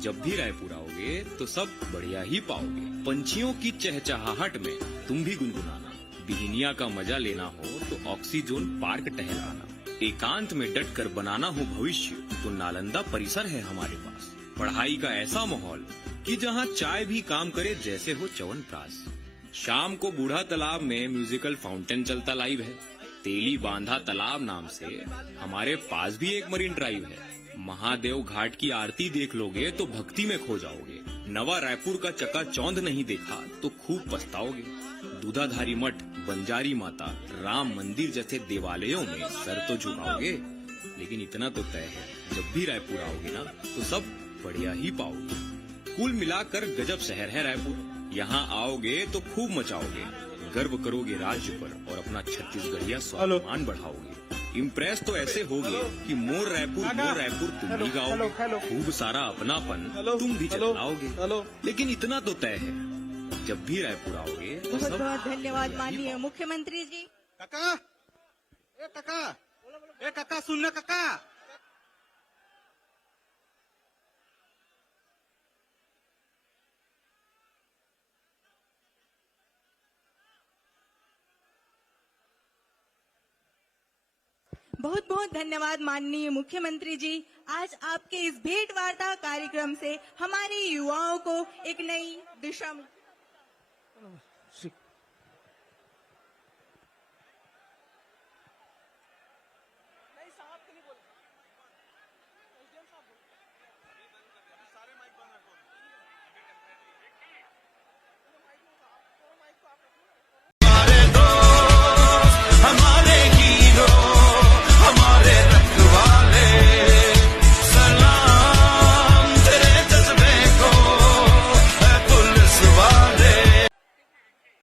जब भी रायपुर आओगे तो सब बढ़िया ही पाओगे। पंछियों की चहचहाहट में तुम भी गुनगुनाना। बिहनिया का मजा लेना हो तो ऑक्सीजोन पार्क टहलाना। एकांत में डट कर बनाना हो भविष्य तो नालंदा परिसर है हमारे पास। पढ़ाई का ऐसा माहौल कि जहाँ चाय भी काम करे जैसे हो च्यवनप्राश। शाम को बूढ़ा तालाब में म्यूजिकल फाउंटेन चलता लाइव है। तेली बांधा तालाब नाम से हमारे पास भी एक मरीन ड्राइव है। महादेव घाट की आरती देख लोगे तो भक्ति में खो जाओगे। नवा रायपुर का चकाचौंध नहीं देखा तो खूब पछताओगे। दूधाधारी मठ, बंजारी माता, राम मंदिर जैसे देवालयों में सर तो झुकाओगे। लेकिन इतना तो तय है, जब भी रायपुर आओगे ना तो सब बढ़िया ही पाओगे। कुल मिलाकर गजब शहर है रायपुर। यहाँ आओगे तो खूब मचाओगे, गर्व करोगे राज्य पर और अपना छत्तीसगढ़िया स्वाभिमान बढ़ाओगे। इम्प्रेस तो ऐसे होगे कि मोर रायपुर तुम भी गाओगे। खूब सारा अपनापन तुम भी जताओगे। लेकिन इतना तो तय है, जब भी रायपुर आओगे तो बहुत सब बहुत धन्यवाद माननीय मुख्यमंत्री जी। काका, ए काका सुन ना काका। बहुत बहुत धन्यवाद माननीय मुख्यमंत्री जी। आज आपके इस भेंट वार्ता कार्यक्रम से हमारे युवाओं को एक नई दिशा